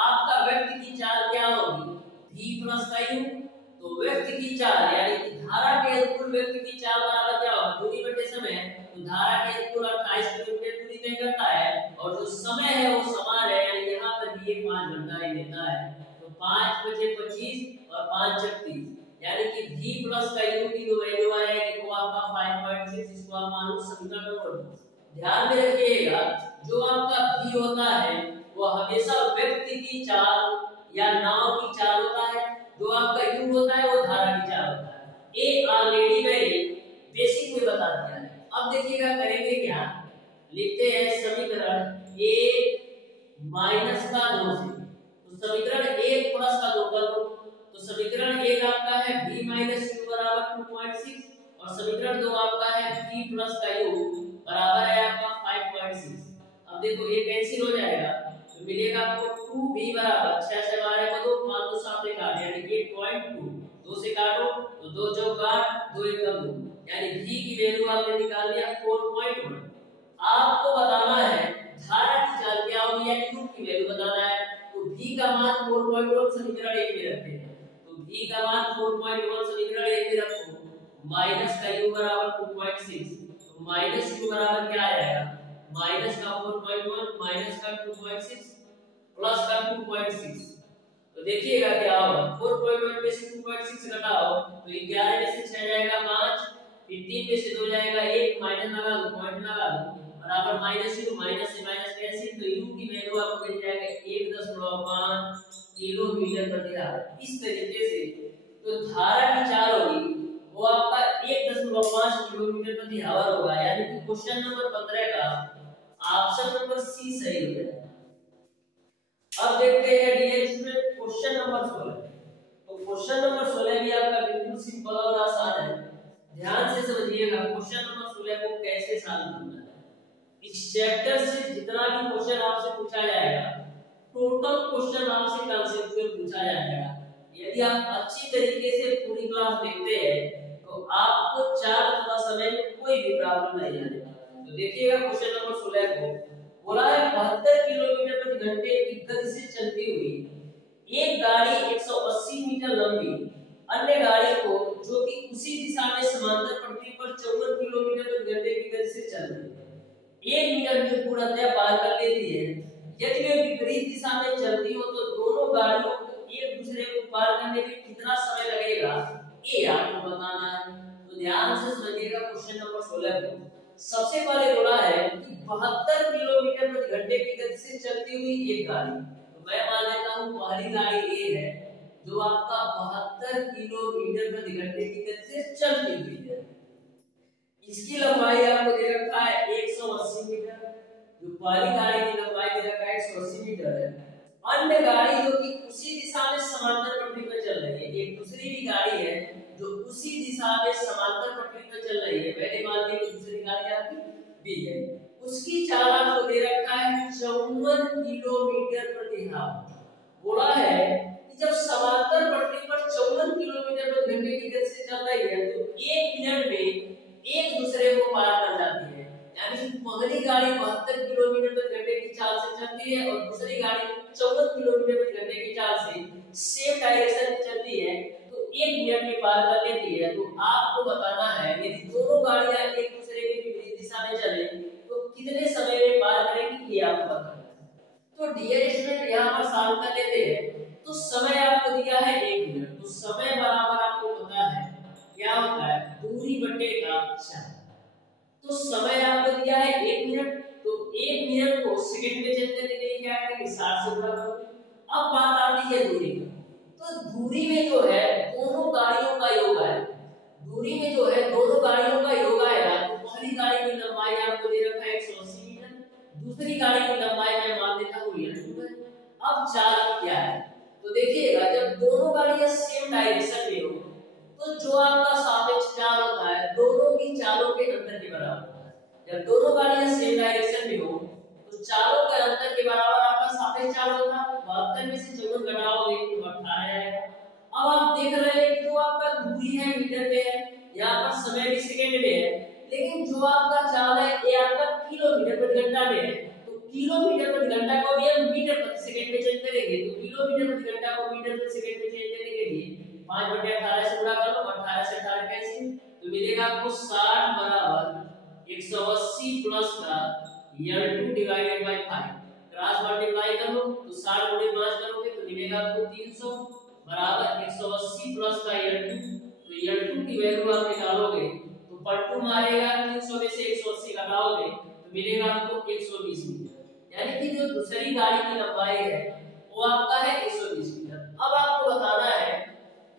आपका व्यक्ति की चाल क्या होगी, v प्लस का u। तो व्यक्ति की चाल यानी कि धारा के अनुकूल व्यक्ति की चाल बराबर क्या होगा, दूरी बटे समय। तो धारा के अनुकूल 28 किलोमीटर दूरी तय करता है और जो समय है वो समान है, यानी यहाँ पर भी 5 घंटा ही लेता है। तो 5 × 5 = 25 और 5 × 30 यानी कि v प्लस का u की जो वैल्यू आएगी वो आपका 5.6। इसको आप मान लो समीकरण नंबर। ध्यान में रखिएगा जो आपका v होता है वो हमेशा व्यक्ति की चाल या नाव की चाल होता है, जो आपका u होता है वो धारा की चाल होता है। ए ऑलरेडी मैंने बेसिक में बता दिया है। अब देखिएगा करेंगे क्या, लिखते हैं समीकरण a माइनस का 2 से। तो समीकरण 1 प्लस का 2 कर दो तो समीकरण 1 आपका है v माइनस u बराबर 2.6 और समीकरण 2 आपका है v प्लस का u बराबर है आपका 5.6। अब देखो ये कैंसिल हो जाएगा तो मिलेगा आपको 2v बराबर 6 से 12 को 2 5 2 7 से काट यानी 8.2। 2 से काटो तो 2 चौक 8 2 एकम 2 यानी v की वैल्यू आपने निकाल लिया 4.1। आपको बताना है धारा की चाल क्या होगी यानी u की वैल्यू बताना है। तो v का मान 4.1 समीकरण 1 में रखते हैं। तो v का मान 4.1 समीकरण 1 में रखो, माइनस का u बराबर 2.6। तो माइनस u बराबर क्या आएगा, माइनस का 4.1 माइनस का 2.6 प्लस का 2.6। तो देखिएगा क्या होगा, 4.1 में से 2.6 घटाओ तो 11 में से 6 जाएगा 5, फिर 3 में से 2 जाएगा 1, माइनस लगा दो पॉइंट लगा दो बराबर माइनस u। माइनस से माइनस कैंसिल तो u की वैल्यू आपको मिल जाएगा 1.5 किलोमीटर प्रति आवर। इस तरीके से जो धारा की चाल होगी वो आपका 1.5 किलोमीटर प्रति आवर होगा, यानी कि क्वेश्चन नंबर 15 का ऑप्शन नंबर सी सही हो जाएगा। अब देखते हैं डियर स्टूडेंट क्वेश्चन नंबर 16। तो क्वेश्चन नंबर 16 भी आपका बिल्कुल सिंपल और आसान है। ध्यान से समझिएगा क्वेश्चन नंबर 16 को कैसे सॉल्व करना है। इस चैप्टर से जितना भी क्वेश्चन आपसे पूछा जाएगा टोटल क्वेश्चन आपसे कंसेप्चुअल पूछा जाएगा। यदि आप अच्छी तरीके से पूरी क्लास देखते हैं तो आपको 4 तथा समय में कोई भी प्रॉब्लम नहीं आने वाला। तो देखिएगा क्वेश्चन नंबर 16 को बोला है 72 किलोमीटर प्रति घंटे की गति से चलती हुई एक एक गाड़ी 180 मीटर लंबी अन्य गाड़ी को जो कि उसी दिशा में समांतर पटरी पर 54 किलोमीटर प्रति घंटे की गति से चल रही है 1 मिनट में पूर्णतः पार कर लेती है। यदि वे विपरीत दिशा में चलती हो तो दोनों गाड़ियों को एक दूसरे को पार करने में कितना समय लगेगा, ये आपको बताना है। तो ध्यान से समझिएगा क्वेश्चन नंबर 16 को। सबसे पहले बोला है कि 72 किलोमीटर प्रति घंटे की गति से चलती हुई एक गाड़ी, तो मैं मान लेता हूं पहली गाड़ी ये है जो आपका 72 किलोमीटर प्रति घंटे की गति से चलती हुई है। इसकी लंबाई आपको दे रखा है 180 मीटर, जो पहली गाड़ी की लंबाई दे रखा है 180 मीटर है। अन्य गाड़ी जो कि उसी दिशा में समांतर पटरी पर चल रही है, एक दूसरी भी गाड़ी है जो उसी दिशा में समांतर पटरी पर चल रही है, पहले मान लीजिए कि दूसरी गाड़ी आपकी बी है, उसकी चाल आपको दे रखा है 54 किलोमीटर प्रति घंटा। बोला है कि जब समांतर पटरी पर 54 किलोमीटर प्रति घंटे की गति से चल रही है तो 1 मिनट में एक दूसरे को पार कर जाती है। यानी पहली गाड़ी 72 किलोमीटर प्रति घंटे की चाल से चलती है और दूसरी गाड़ी 54 किलोमीटर प्रति घंटे की चाल से सेम डायरेक्शन में चलती है तो 1 मिनट में पार कर लेती है। तो आपको बताना है यदि दोनों गाड़ियां एक दूसरे के विपरीत दिशा में चले तो कितने समय में पार करेंगी, ये आपको बताना है। तो डियर स्टूडेंट यहाँ पर सॉल्व कर लेते हैं। तो समय आपको दिया है 1 मिनट, तो समय बराबर आपको पता है क्या होता है, दूरी बटेगा 4। तो समय आपको दिया है 1 मिनट, तो 1 मिनट को सेकंड में चेंज करने के लिए क्या करेंगे, 60 से गुणा करोगे। अब बात आती है दूरी की। तो दूरी में जो है दोनों गाड़ियों का योग है, दूरी में जो है दोनों गाड़ियों का योग आएगा। तो पहली गाड़ी की लंबाई आपको दे रखा है 180 मीटर, दूसरी गाड़ी की लंबाई मैं मान लेता हूं L2 है। अब चाल क्या है, तो देखिएगा जब दोनों गाड़ियां सेम डायरेक्शन में हो तो जो आपका सापेक्ष चाल होता है दोनों की चालों के अंतर के बराबर होता है। जब दोनों गाड़ियां सेम डायरेक्शन में हो तो चालों का अंतर के बराबर आपका सापेक्ष चाल होगा। 72 में से 54 घटाओगे तो 18 आएगा। अब आप देख रहे हैं जो आपका दूरी है मीटर में है, यहाँ पर समय भी सेकंड में है, लेकिन जो आपका चाल है ये आपका किलोमीटर प्रति घंटा में है। तो किलोमीटर प्रति घंटा को भी हम मीटर प्रति सेकंड में चेंज करेंगे। तो किलोमीटर प्रति घंटा को मीटर प्रति सेकंड में चेंज करने के लिए 5/18 से गुणा कर लो, 18 से 18 कैंसिल, तो मिलेगा आपको 60 बराबर 180 प्लस का L2 divided by 5। Cross multiply कर लो तो 60 गुणे 5 करोगे तो मिलेगा आपको 300 बराबर 180 प्लस का L2। तो L2 की वैल्यू आप निकालोगे तो पलटू मारेगा, 300 में से 180 घटाओगे तो मिलेगा आपको 120 मीटर। यानी कि जो दूसरी गाड़ी की लंबाई है वो आपका है 120 मीटर। अब आपको बताना है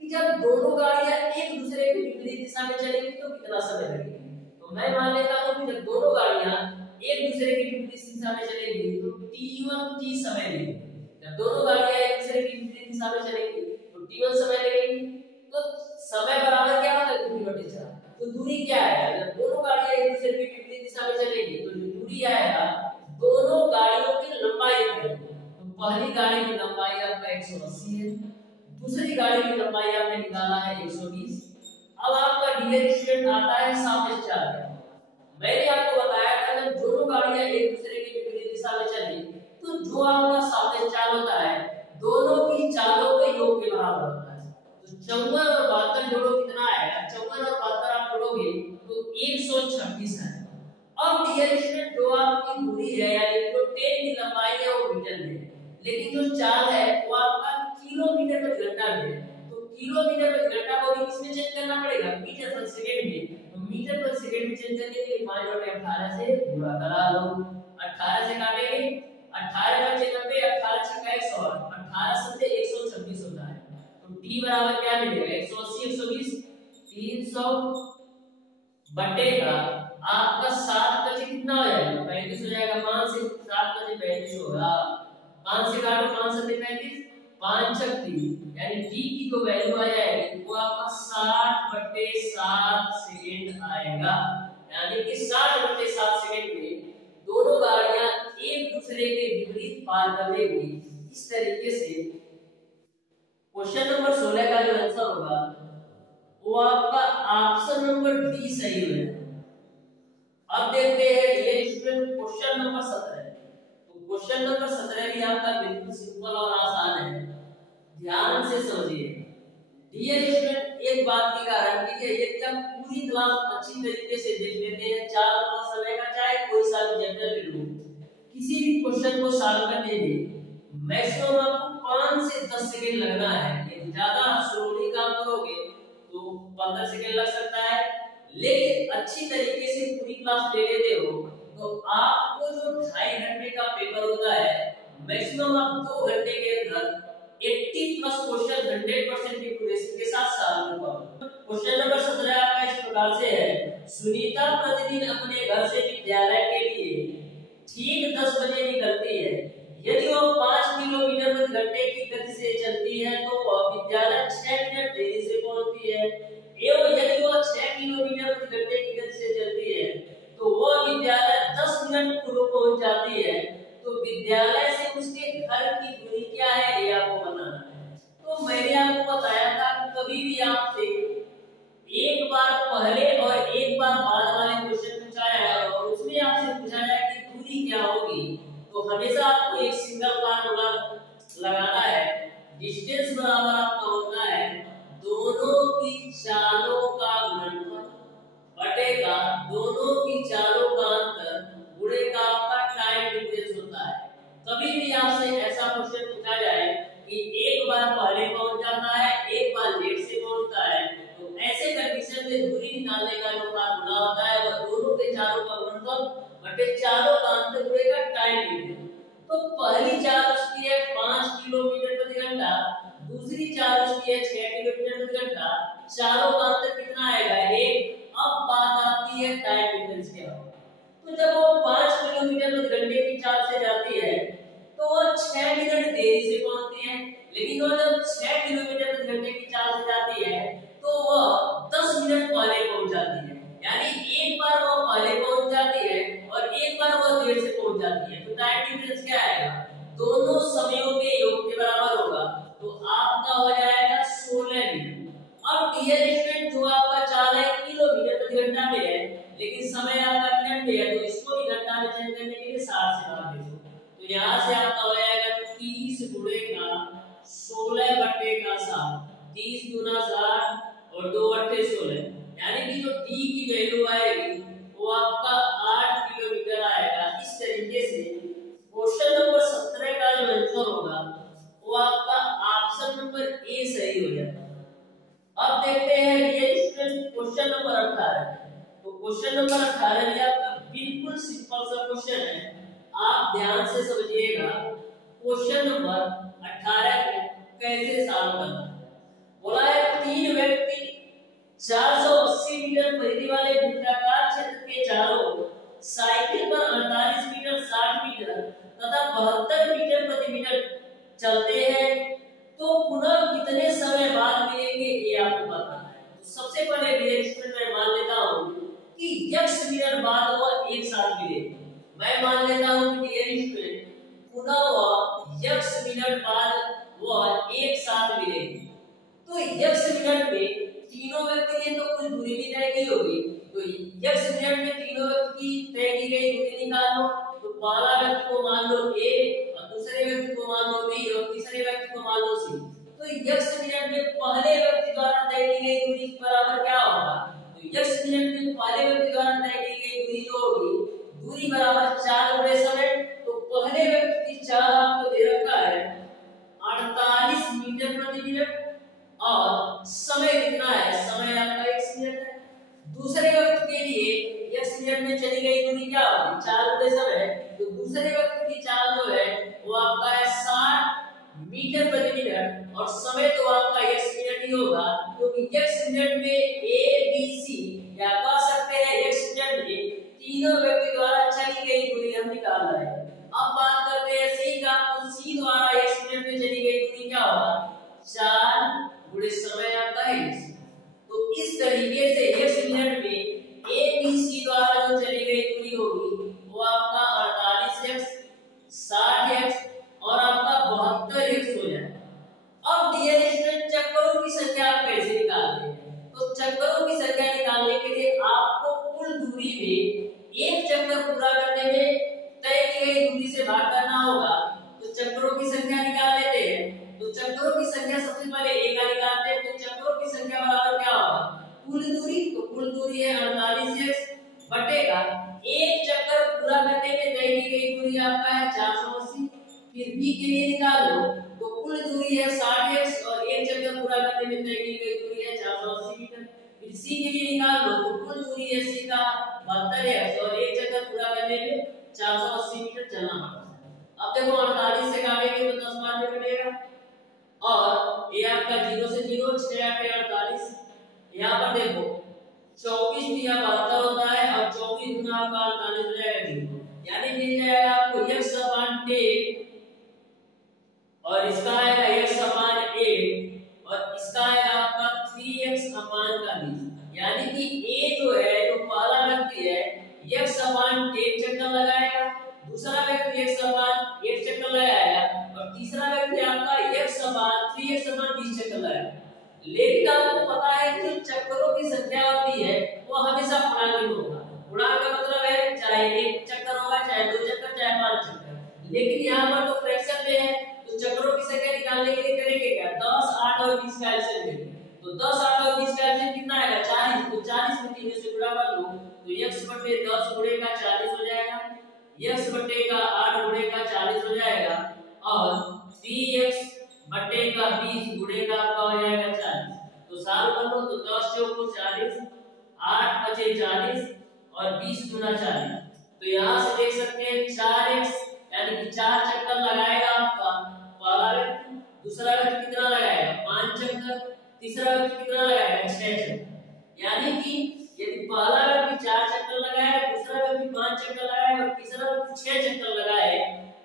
कि जब दोनों गाड़ियां एक दूसरे के विपरीत दिशा में चलेंगी तो कितना समय लगेगा। तो मैं मान लेता हूं कि जब दोनों गाड़ियां एक दूसरे के विपरीत दिशा में चलेंगी तो t1 t समय लगेगी। जब दोनों गाड़ियां एक दूसरे के विपरीत दिशा में चलेंगी तो t1 समय लगेगी। तो समय बराबर क्या होता है, दूरी बटे 4। तो दूरी क्या है, जब दोनों गाड़ियां एक दूसरे के विपरीत दिशा में चलेंगी तो जो दूरी आएगा दोनों गाड़ियों की लंबाई है। तो पहली गाड़ी की लंबाई आपका 180 है, दूसरी गाड़ी की लंबाई आपने निकाला है 120। अब आपका डियर स्टूडेंट आता है सापेक्ष चाल। मैंने आपको बताया था जब दोनों गाड़ियां एक दूसरे के विपरीत दिशा में चली तो जो आपका सापेक्ष चाल होता है दोनों की चालों के योग के बराबर होता है। तो 54 और 72 जोड़ो कितना आएगा, 54 और 72 आप जोड़ोगे तो 126 है। अब डियर स्टूडेंट जो आपकी दूरी है यानी जो 10 की लंबाई है वो मीटर में है, लेकिन जो चाल है वो आपका किलोमीटर प्रति घंटा में है। तो किलोमीटर प्रति घंटा को भी किसमें चेंज करना पड़ेगा, मीटर प्रति सेकंड में। तो मीटर प्रति सेकंड में चेंज करने के लिए 5/18 से गुणा करा लो। 18 से काटेंगे, 18 बचे 90, 18 छक्का 100, 18 से 126 होता है। तो t बराबर क्या मिलेगा, 180 120 300 बटेगा आपका 7 बचे कितना हो जाएगा, 35 हो जाएगा। 5 से 7 बचे 35 होगा। 5 से काटो, 5 से 35, 5 36, यानी t की जो वैल्यू आ जाएगी वो आपका 60/7 सेकंड आएगा। यानी कि 60/7 सेकंड में दोनों गाड़ियां एक दूसरे के विपरीत पार कर लेंगी। इस तरीके से क्वेश्चन नंबर 16 का जो आंसर होगा वो आपका ऑप्शन नंबर डी सही है। अब देखते हैं क्वेश्चन नंबर 17। तो क्वेश्चन नंबर 17 भी आपका बिल्कुल सिंपल और आसान है। ध्यान से समझिए डियर स्टूडेंट, एक बात की गारंटी है, यदि आप पूरी क्लास अच्छी तरीके से देख लेते हैं 4 घंटा समय का, चाहे कोई सा भी चैप्टर ले लो, किसी भी क्वेश्चन को सॉल्व करने में मैक्सिमम आपको 5 से 10 सेकंड लगना है। यदि ज्यादा स्लोली काम करोगे तो 15 सेकंड लग सकता है, लेकिन अच्छी तरीके से पूरी क्लास ले लेते हो तो आपको जो 2.5 घंटे का पेपर होता है मैक्सिमम आप 2 घंटे के अंदर 80 प्लस क्वेश्चन 100% एक्यूरेसी के साथ सॉल्व कर पाओगे। क्वेश्चन नंबर 17 आपका इस प्रकार से है, सुनीता प्रतिदिन अपने घर से विद्यालय के लिए ठीक 10 बजे निकलती है। यदि वो 5 किलोमीटर प्रति घंटे की गति से चलती है तो वह विद्यालय 6 मिनट देरी से पहुंचती है। एवं यदि वो 6 किलोमीटर प्रति घंटे की गति से चलती है तो वह विद्यालय 10 मिनट पूर्व पहुंच जाती है। तो विद्यालय से उसके घर की दूरी क्या है ये आपको बताना है। तो मैंने आपको बताया था कभी भी आपसे एक बार पहले और एक बार बाद वाले क्वेश्चन पूछा है और उसमें आपसे पूछा जाए कि दूरी क्या होगी, तो हमेशा आपको एक सिंगल फार्मूला लगाना है। डिस्टेंस बराबर आपका होता है दोनों की चालों का गुणनफल बटेगा दोनों की चालों का अंतर गुणेगा आपका टाइम डिफरेंस होता है। कभी भी आपसे ऐसा क्वेश्चन पूछा जाए कि एक बार पहले पहुंच जाता है एक बार लेट से पहुंचता है, तो ऐसे कंडीशन में दूरी निकालने का जो फार्मूला होता है वह दोनों के चालों का गुणनफल बटे चालों का अंतर गुणेगा टाइम डिफरेंस। तो पहली चाल उसकी है 5 किलोमीटर प्रति घंटा, दूसरी चाल उसकी है 6 किलोमीटर प्रति घंटा, चालों का अंतर कितना आएगा 1। अब बात आती है टाइम डिफरेंस क्या होगा। तो जब वो 5 किलोमीटर प्रति घंटे की चाल से जाती है तो वो 6 मिनट देरी से पहुंचती है, लेकिन वो जब 6 किलोमीटर प्रति घंटे की चाल से जाती है तो वह 10 मिनट पहले पहुंच जाती है। यानी एक बार वो पहले पहुंच जाती है और एक बार वो देर से पहुंच जाती है। तो टाइम डिफरेंस क्या आएगा, दोनों समयों के योग के बराबर होगा, तो आपका हो जाएगा 16 मिनट। अब डियर स्टूडेंट, जो आपका चाल है किलोमीटर प्रति घंटा में है लेकिन समय आपका मिनट में है, तो इसको भी घंटा में चेंज करने के लिए 60 से भाग दे दो। तो यहाँ से आपका हो जाएगा 30 गुणेगा 16 बटे का 7, 30 गुना 60 और 2 बटे 16, यानी कि जो टी की वैल्यू आएगी वो आपका 8 किलोमीटर आएगा। इस तरीके से क्वेश्चन नंबर 17 का जो आंसर होगा वो आपका ऑप्शन नंबर ए सही हो जाएगा। अब देखते हैं ये स्टूडेंट क्वेश्चन नंबर 18। तो क्वेश्चन नंबर 18 भी आपका बिल्कुल सिंपल सा क्वेश्चन है, आप ध्यान से समझिएगा। क्वेश्चन नंबर 18 को कैसे सॉल्व करना है। बोला है 3 व्यक्ति 480 मीटर परिधि वाले वृत्ताकार क्षेत्र के चारों साइकिल पर 48 मीटर 60 मीटर तथा 72 मीटर प्रति मिनट चलते हैं, तो पुनः कितने समय बाद मिलेंगे ये आपको बताना है। तो सबसे पहले डियर स्टूडेंट मैं मान लेता हूं कि x मिनट बाद वह एक साथ मिलेंगे। मैं मान लेता हूं कि डियर स्टूडेंट पुनः वह x मिनट बाद वह एक साथ मिलेंगे। तो x मिनट में तीनों व्यक्ति ने तो कुछ दूरी भी तय की होगी, तो x मिनट में तीनों व्यक्ति की तय की गई दूरी निकालो। तो पहला व्यक्ति को मान लो a और दूसरे व्यक्ति को मान लो b और तीसरे व्यक्ति को मान लो c। तो x मिनट में पहले व्यक्ति द्वारा तय की गई दूरी के बराबर क्या होगा, तो x मिनट में पहले व्यक्ति द्वारा तय की गई दूरी जो होगी दूरी बराबर 4 गुणे समय। तो पहले व्यक्ति की चाल आपको दे रखा है 48 मीटर प्रति मिनट और समय कितना है, समय आपका 1 मिनट है। दूसरे व्यक्ति के लिए 1 मिनट में चली गई दूरी क्या होगी 4 गुणे समय। तो दूसरे व्यक्ति की चाल जो है वो आपका है 60 मीटर प्रति मिनट और समय तो आपका 1 मिनट ही होगा, क्योंकि 1 मिनट में ए बी सी या कह सकते हैं 1 मिनट में तीनों व्यक्ति द्वारा चली गई दूरी हम निकाल रहे हैं। अब बात करते हैं सही का, तो सी द्वारा 1 मिनट में चली गई दूरी क्या होगा 4 गुणे समय आपका है। तो इस तरीके से 1 मिनट में ए बी सी द्वारा जो चली गई दूरी होगी वो आपका 48x 60x और आपका 72x हो जाएगा। अब डियर स्टूडेंट चक्करों की संख्या आप कैसे निकालते हैं, तो चक्करों की संख्या निकालने के लिए आपको कुल दूरी में एक चक्कर पूरा करने में तय की गई दूरी से भाग करना होगा। तो चक्करों की संख्या निकाल लेते हैं। तो चक्करों की संख्या बी के लिए निकाल लो तो कुल दूरी है 60x और एक चक्कर पूरा करने में तय की गई दूरी है 480 मीटर। फिर सी के लिए निकाल लो तो कुल दूरी है सी का 72x और एक चक्कर पूरा करने में 480 मीटर चलना पड़ता है। अब देखो 48 से काटेंगे तो 10 बार में कटेगा और ये आपका 0 से 0 6 8 48। यहाँ पर देखो 24 दिया 72 होता है और 24 गुना आपका 48 हो जाएगा 0, यानी मिल जाएगा आपको x समान 10 और इसका आएगा x समान 8 और इसका आएगा आपका 3x समान का 20, यानी कि a जो है जो पहला व्यक्ति है x समान 10 चक्कर लगाएगा, दूसरा व्यक्ति x समान 8 चक्कर लगाएगा और तीसरा व्यक्ति आपका x समान 3x समान 20 चक्कर लगाएगा। लेकिन आपको पता है कि जो चक्करों की संख्या होती है वो हमेशा पूर्णांक में होगा। पूर्णांक का मतलब है चाहे एक चक्कर होगा, चाहे दो चक्कर, चाहे 5 चक्कर। लेकिन यहाँ पर तो फ्रैक्शन में है तो चक्करों की संख्या निकालने के लिए करेंगे क्या, 10 8 और 20 का एलसीएम लेंगे। तो 10 8 और 20 का एलसीएम कितना आएगा 40, तो 40 में 3 से गुणा कर लो तो x बटे 10 गुणे का 40 हो जाएगा, x बटे का 8 गुणे का 40 हो जाएगा और 3x बटे का 20 गुणे का आपका हो जाएगा 40। तो साल कर लो तो 10 चौको 40, 8 बचे 40 और 20 गुना 40। तो यहाँ से देख सकते हैं 4x यानी कि 4 चक्कर लगाएगा आपका पहला व्यक्ति, दूसरा व्यक्ति कितना लगाएगा 5 चक्कर, तीसरा व्यक्ति कितना लगाएगा 6 चक्कर। यानी कि यदि पहला व्यक्ति 4 चक्कर लगाए, दूसरा व्यक्ति 5 चक्कर लगाए और तीसरा व्यक्ति 6 चक्कर लगाए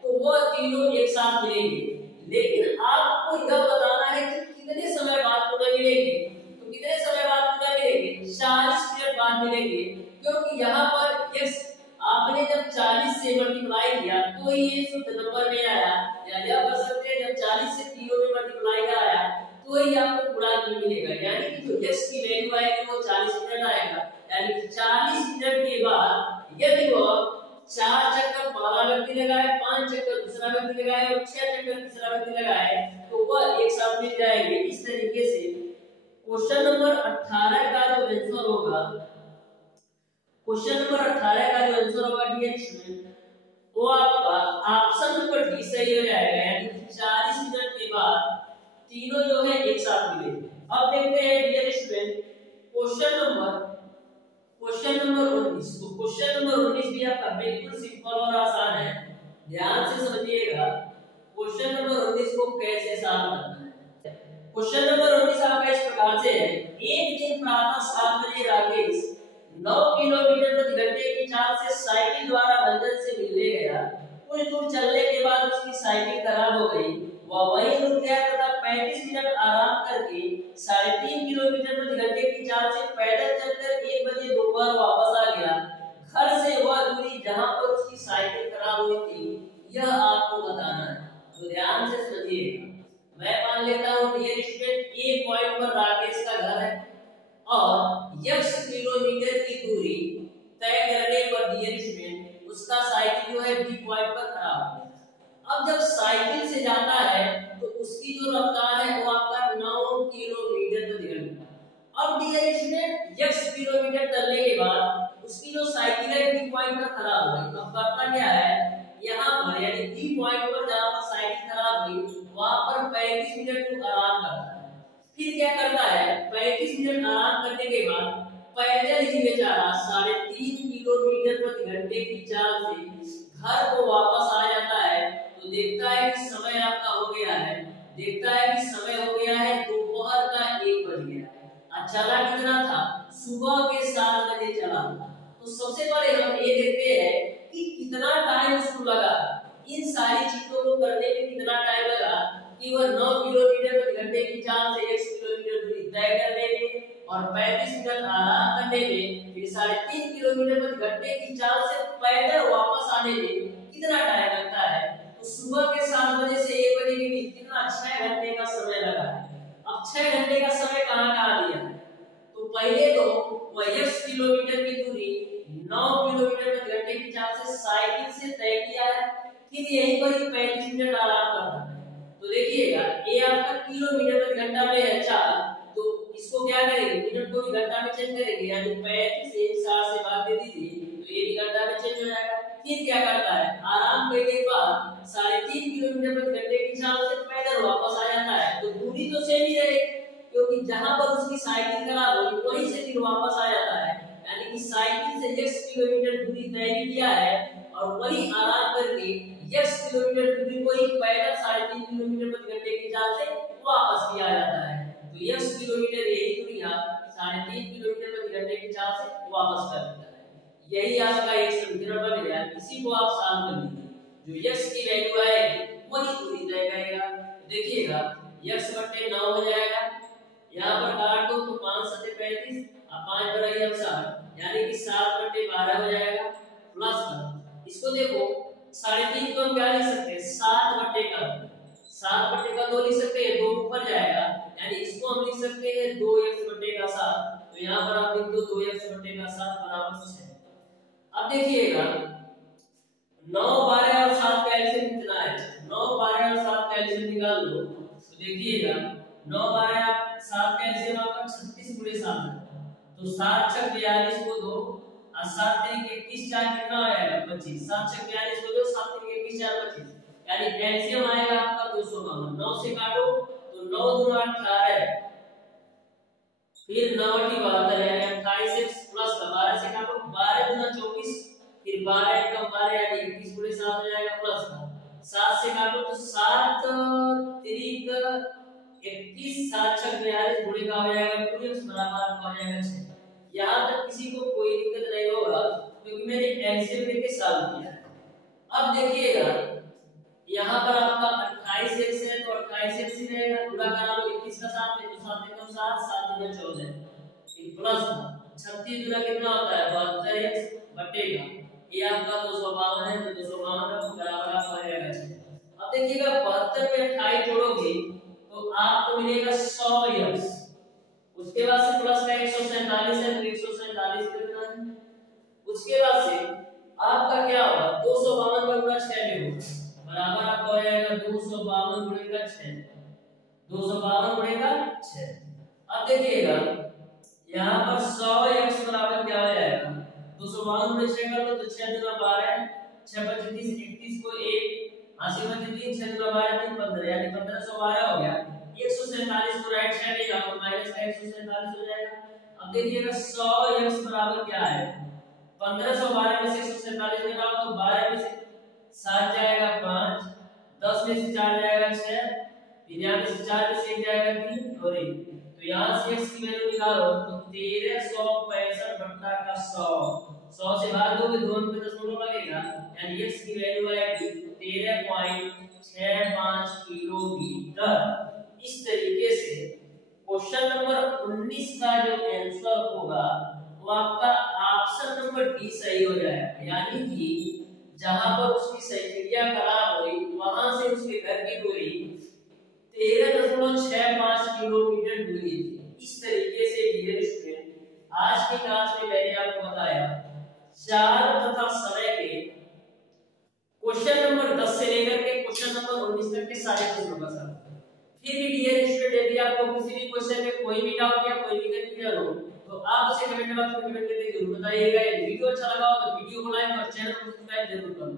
तो वो तीनों एक साथ मिलेंगे। लेकिन आपको यह बताना है कि कितने समय बाद पुनः मिलेंगे। तो कितने समय बाद पुनः मिलेंगे 40 मिनट बाद मिलेंगे, क्योंकि यहाँ पर x आपने जब 40 से मल्टीप्लाई किया तो ये शुद्ध नंबर में आया, या यह कर सकते हैं जब 40 से तीनों में मल्टीप्लाई आया तो ही आपको पूर्णांक मिलेगा। यानी कि जो x की वैल्यू आएगी वो 40 मिनट आएगा, यानी कि 40 मिनट के बाद यदि वो 4 चक्कर पहला व्यक्ति लगाए, 5 चक्कर दूसरा व्यक्ति लगाए और 6 चक्कर तीसरा व्यक्ति लगाए तो वह एक साथ मिल जाएंगे। इस तरीके से क्वेश्चन नंबर 18 का जो आंसर होगा, क्वेश्चन नंबर 18 का जो आंसर होगा डियर स्टूडेंट वो आपका ऑप्शन नंबर डी सही हो जाएगा, यानी 40 मिनट के बाद तीनों जो है एक साथ मिलेंगे। अब देखते हैं डियर स्टूडेंट क्वेश्चन नंबर 19। तो क्वेश्चन नंबर 19 भी आपका बिल्कुल सिंपल और आसान है, ध्यान से समझिएगा क्वेश्चन नंबर 19 को कैसे सॉल्व करना है। क्वेश्चन नंबर 19 आपका इस प्रकार से है, एक दिन प्रातः 7 बजे राकेश 9 किलोमीटर प्रति घंटे की चाल से साइकिल द्वारा मंजिल से मिलने गया। कुछ दूर चलने के बाद उसकी साइकिल खराब हो गई, वह वहीं रुक गया तथा 35 मिनट आराम करके 3.5 किलोमीटर प्रति घंटे की चाल से पैदल चलकर 1 बजे दोपहर वापस आ गया। घर से वह दूरी जहां पर उसकी साइकिल खराब हुई थी यह आपको बताना है। तो ध्यान से समझिएगा, मैं मान लेता हूं डियर स्टूडेंट ए पॉइंट पर राकेश का घर है और x किलोमीटर की दूरी तय करने पर डियर स्टूडेंट उसका साइकिल जो है बी पॉइंट पर खराब हो गया। अब जब साइकिल से जाता है तो उसकी जो रफ्तार है वो आपका 9 किलोमीटर प्रति घंटा। अब डियर स्टूडेंट x किलोमीटर चलने के बाद उसकी जो साइकिल है बी पॉइंट पर खराब हो गई। अब करता क्या है, यहाँ पर यानी बी पॉइंट पर जहाँ पर साइकिल खराब हुई वहां पर 35 मिनट को आराम करता है। फिर क्या करता है, 35 मिनट आराम करने के बाद पैदल ही बेचारा 3.5 किलोमीटर प्रति घंटे की चाल से घर को वापस आ जाता है। तो देखता है कि समय आपका हो गया है, देखता है कि समय हो गया है दोपहर का 1 बज गया है। चला कितना था, सुबह के 7 बजे चला। तो सबसे पहले हम ये देखते हैं कि कितना टाइम उसको लगा, इन सारी चीजों को करने में कितना टाइम लगा कि वह 9 किलोमीटर प्रति घंटे की चाल से 1 किलोमीटर दूरी तय करने में और 35 मिनट आराम करने में, फिर 3.5 किलोमीटर प्रति घंटे की चाल से पैदल वापस आने में कितना टाइम लगता है। तो सुबह के 7 बजे से 1 बजे के बीच कितना 6 घंटे का समय लगा है। अब 6 घंटे का समय कहाँ दिया है, तो पहले तो वह 1 किलोमीटर की दूरी 9 किलोमीटर प्रति घंटे की चाल से साइकिल से तय किया है, फिर यहीं पर 35 मिनट आराम करना है। तो देखिएगा ये आपका किलोमीटर प्रति घंटा में है चाल, तो इसको क्या करेंगे मिनट को भी घंटा में चेंज करेंगे, यानी 35 से 60 से भाग दे दीजिए तो ये भी घंटा में चेंज हो जाएगा। फिर क्या करता है, आराम करने के बाद 3.5 किलोमीटर प्रति क्योंकि जहां पर उसकी साइकिल खराब हुई वहीं से फिर वापस आ जाता है, यानी कि साइकिल से x किलोमीटर दूरी तय किया है और वही आराम करके x किलोमीटर दूरी को ही पैदल 3.5 किलोमीटर प्रति घंटे की चाल से वापस भी आ जाता है। तो x किलोमीटर यही दूरी आप 3.5 किलोमीटर प्रति घंटे की चाल से वापस कर देता है। यही आपका एक समीकरण बन गया। इसी को आप सॉल्व कर लीजिए। जो x की वैल्यू आएगी वही दूरी तय करेगा। देखिएगा x बटे 9 हो जाएगा, यहाँ पर काट दो तो 5 7 35 और 5 बराबर अब 60, यानी कि 7 बटे 12 हो जाएगा प्लस का। इसको देखो 3.5 को हम क्या लिख सकते हैं 7 बटे का 2 लिख सकते हैं, 2 ऊपर जाएगा, यानी इसको हम लिख सकते हैं 2x बटे का 7। तो यहाँ पर आप लिख दो 2x बटे का 7 बराबर 6। अब देखिएगा 9 12 और 7 का एलसीएम कितना है? 9 12 और 7 का एलसीएम निकाल लो तो देखिएगा 9 12 आप 7 का एलसीएम आपका 36 गुणे 7 है, तो 7 6 42 को 2 और 7 3 21 4 कितना आएगा 25। 7 6 42 को 2 7 3 21 4 25, यानी एलसीएम आएगा आपका 252। 9 से काटो तो 9 2 8 18 फिर 9 8 72 है, 28 प्लस 12 से काटो 12 गुना 24 फिर 12 कम 12 यानी 21 गुणे 7 हो जाएगा प्लस का। 7 से काटो तो 7 3 21 7 6 42 गुणे का हो जाएगा पूरे उस बराबर आपका हो जाएगा 6। यहां तक किसी को कोई दिक्कत नहीं होगा क्योंकि मैंने एलसीएम लेके सॉल्व किया है। अब देखिएगा यहां पर आपका 28x है तो 28x ही रहेगा, गुणा करा लो 21 का 7 में तो 7 एकम 7 7 दूना 14 फिर प्लस 36 गुना कितना होता है 72x बटेगा ये आपका 252 है तो 252 का बराबर आपका हो जाएगा 6। अब देखिएगा 72 में 28 जोड़ोगे तो आपको मिलेगा 100x, उसके बाद से प्लस का 147 है तो 147 कितना है, उसके बाद से आपका क्या होगा 252 का गुणा 6 में होगा बराबर आपका हो जाएगा 252 गुणे का 6, 252 गुणे का 6। अब देखिएगा यहाँ पर 100x बराबर क्या हो जाएगा 252 गुणे 6 कर दो तो 6 दूना 12 6 25 31 को 1 80 25 6 दूना 12 3 15 यानी 1512 हो गया। 147 को राइट साइड ले जाओ तो माइनस का 147 हो जाएगा। अब देखिएगा 100x बराबर क्या है 1512 में से 147 घटाओ तो 12 में से 7 जाएगा 5, 10 में से 4 जाएगा 6, फिर यहाँ में से 4 में से 1 जाएगा 3 और 1, तो यहाँ से x की वैल्यू निकालो तो 1365 बट्टा का 100 से भाग दोगे 2 अंक पे दशमलव लगेगा, यानी x की वैल्यू आएगी 13.65 किलोमीटर। इस तरीके से क्वेश्चन नंबर 19 का जो आंसर होगा वो आपका ऑप्शन नंबर डी सही हो जाएगा, यानी कि जहां पर उसकी साइकिलिया खराब हुई वहां से उसके घर की दूरी 13.65 किलोमीटर दूरी थी। इस तरीके से डियर स्टूडेंट आज की क्लास में मैंने आपको बताया चाल तथा समय के क्वेश्चन नंबर 10 से लेकर के क्वेश्चन नंबर 19 तक के सारे प्रश्नों का सर। फिर भी डियर स्टूडेंट यदि आपको किसी भी क्वेश्चन में कोई भी डाउट या कोई भी कंफ्यूजन हो तो आप उसे कमेंट बॉक्स में कमेंट करके जरूर बताइएगा। वीडियो अच्छा लगा हो तो वीडियो को लाइक और चैनल को सब्सक्राइब जरूर करें।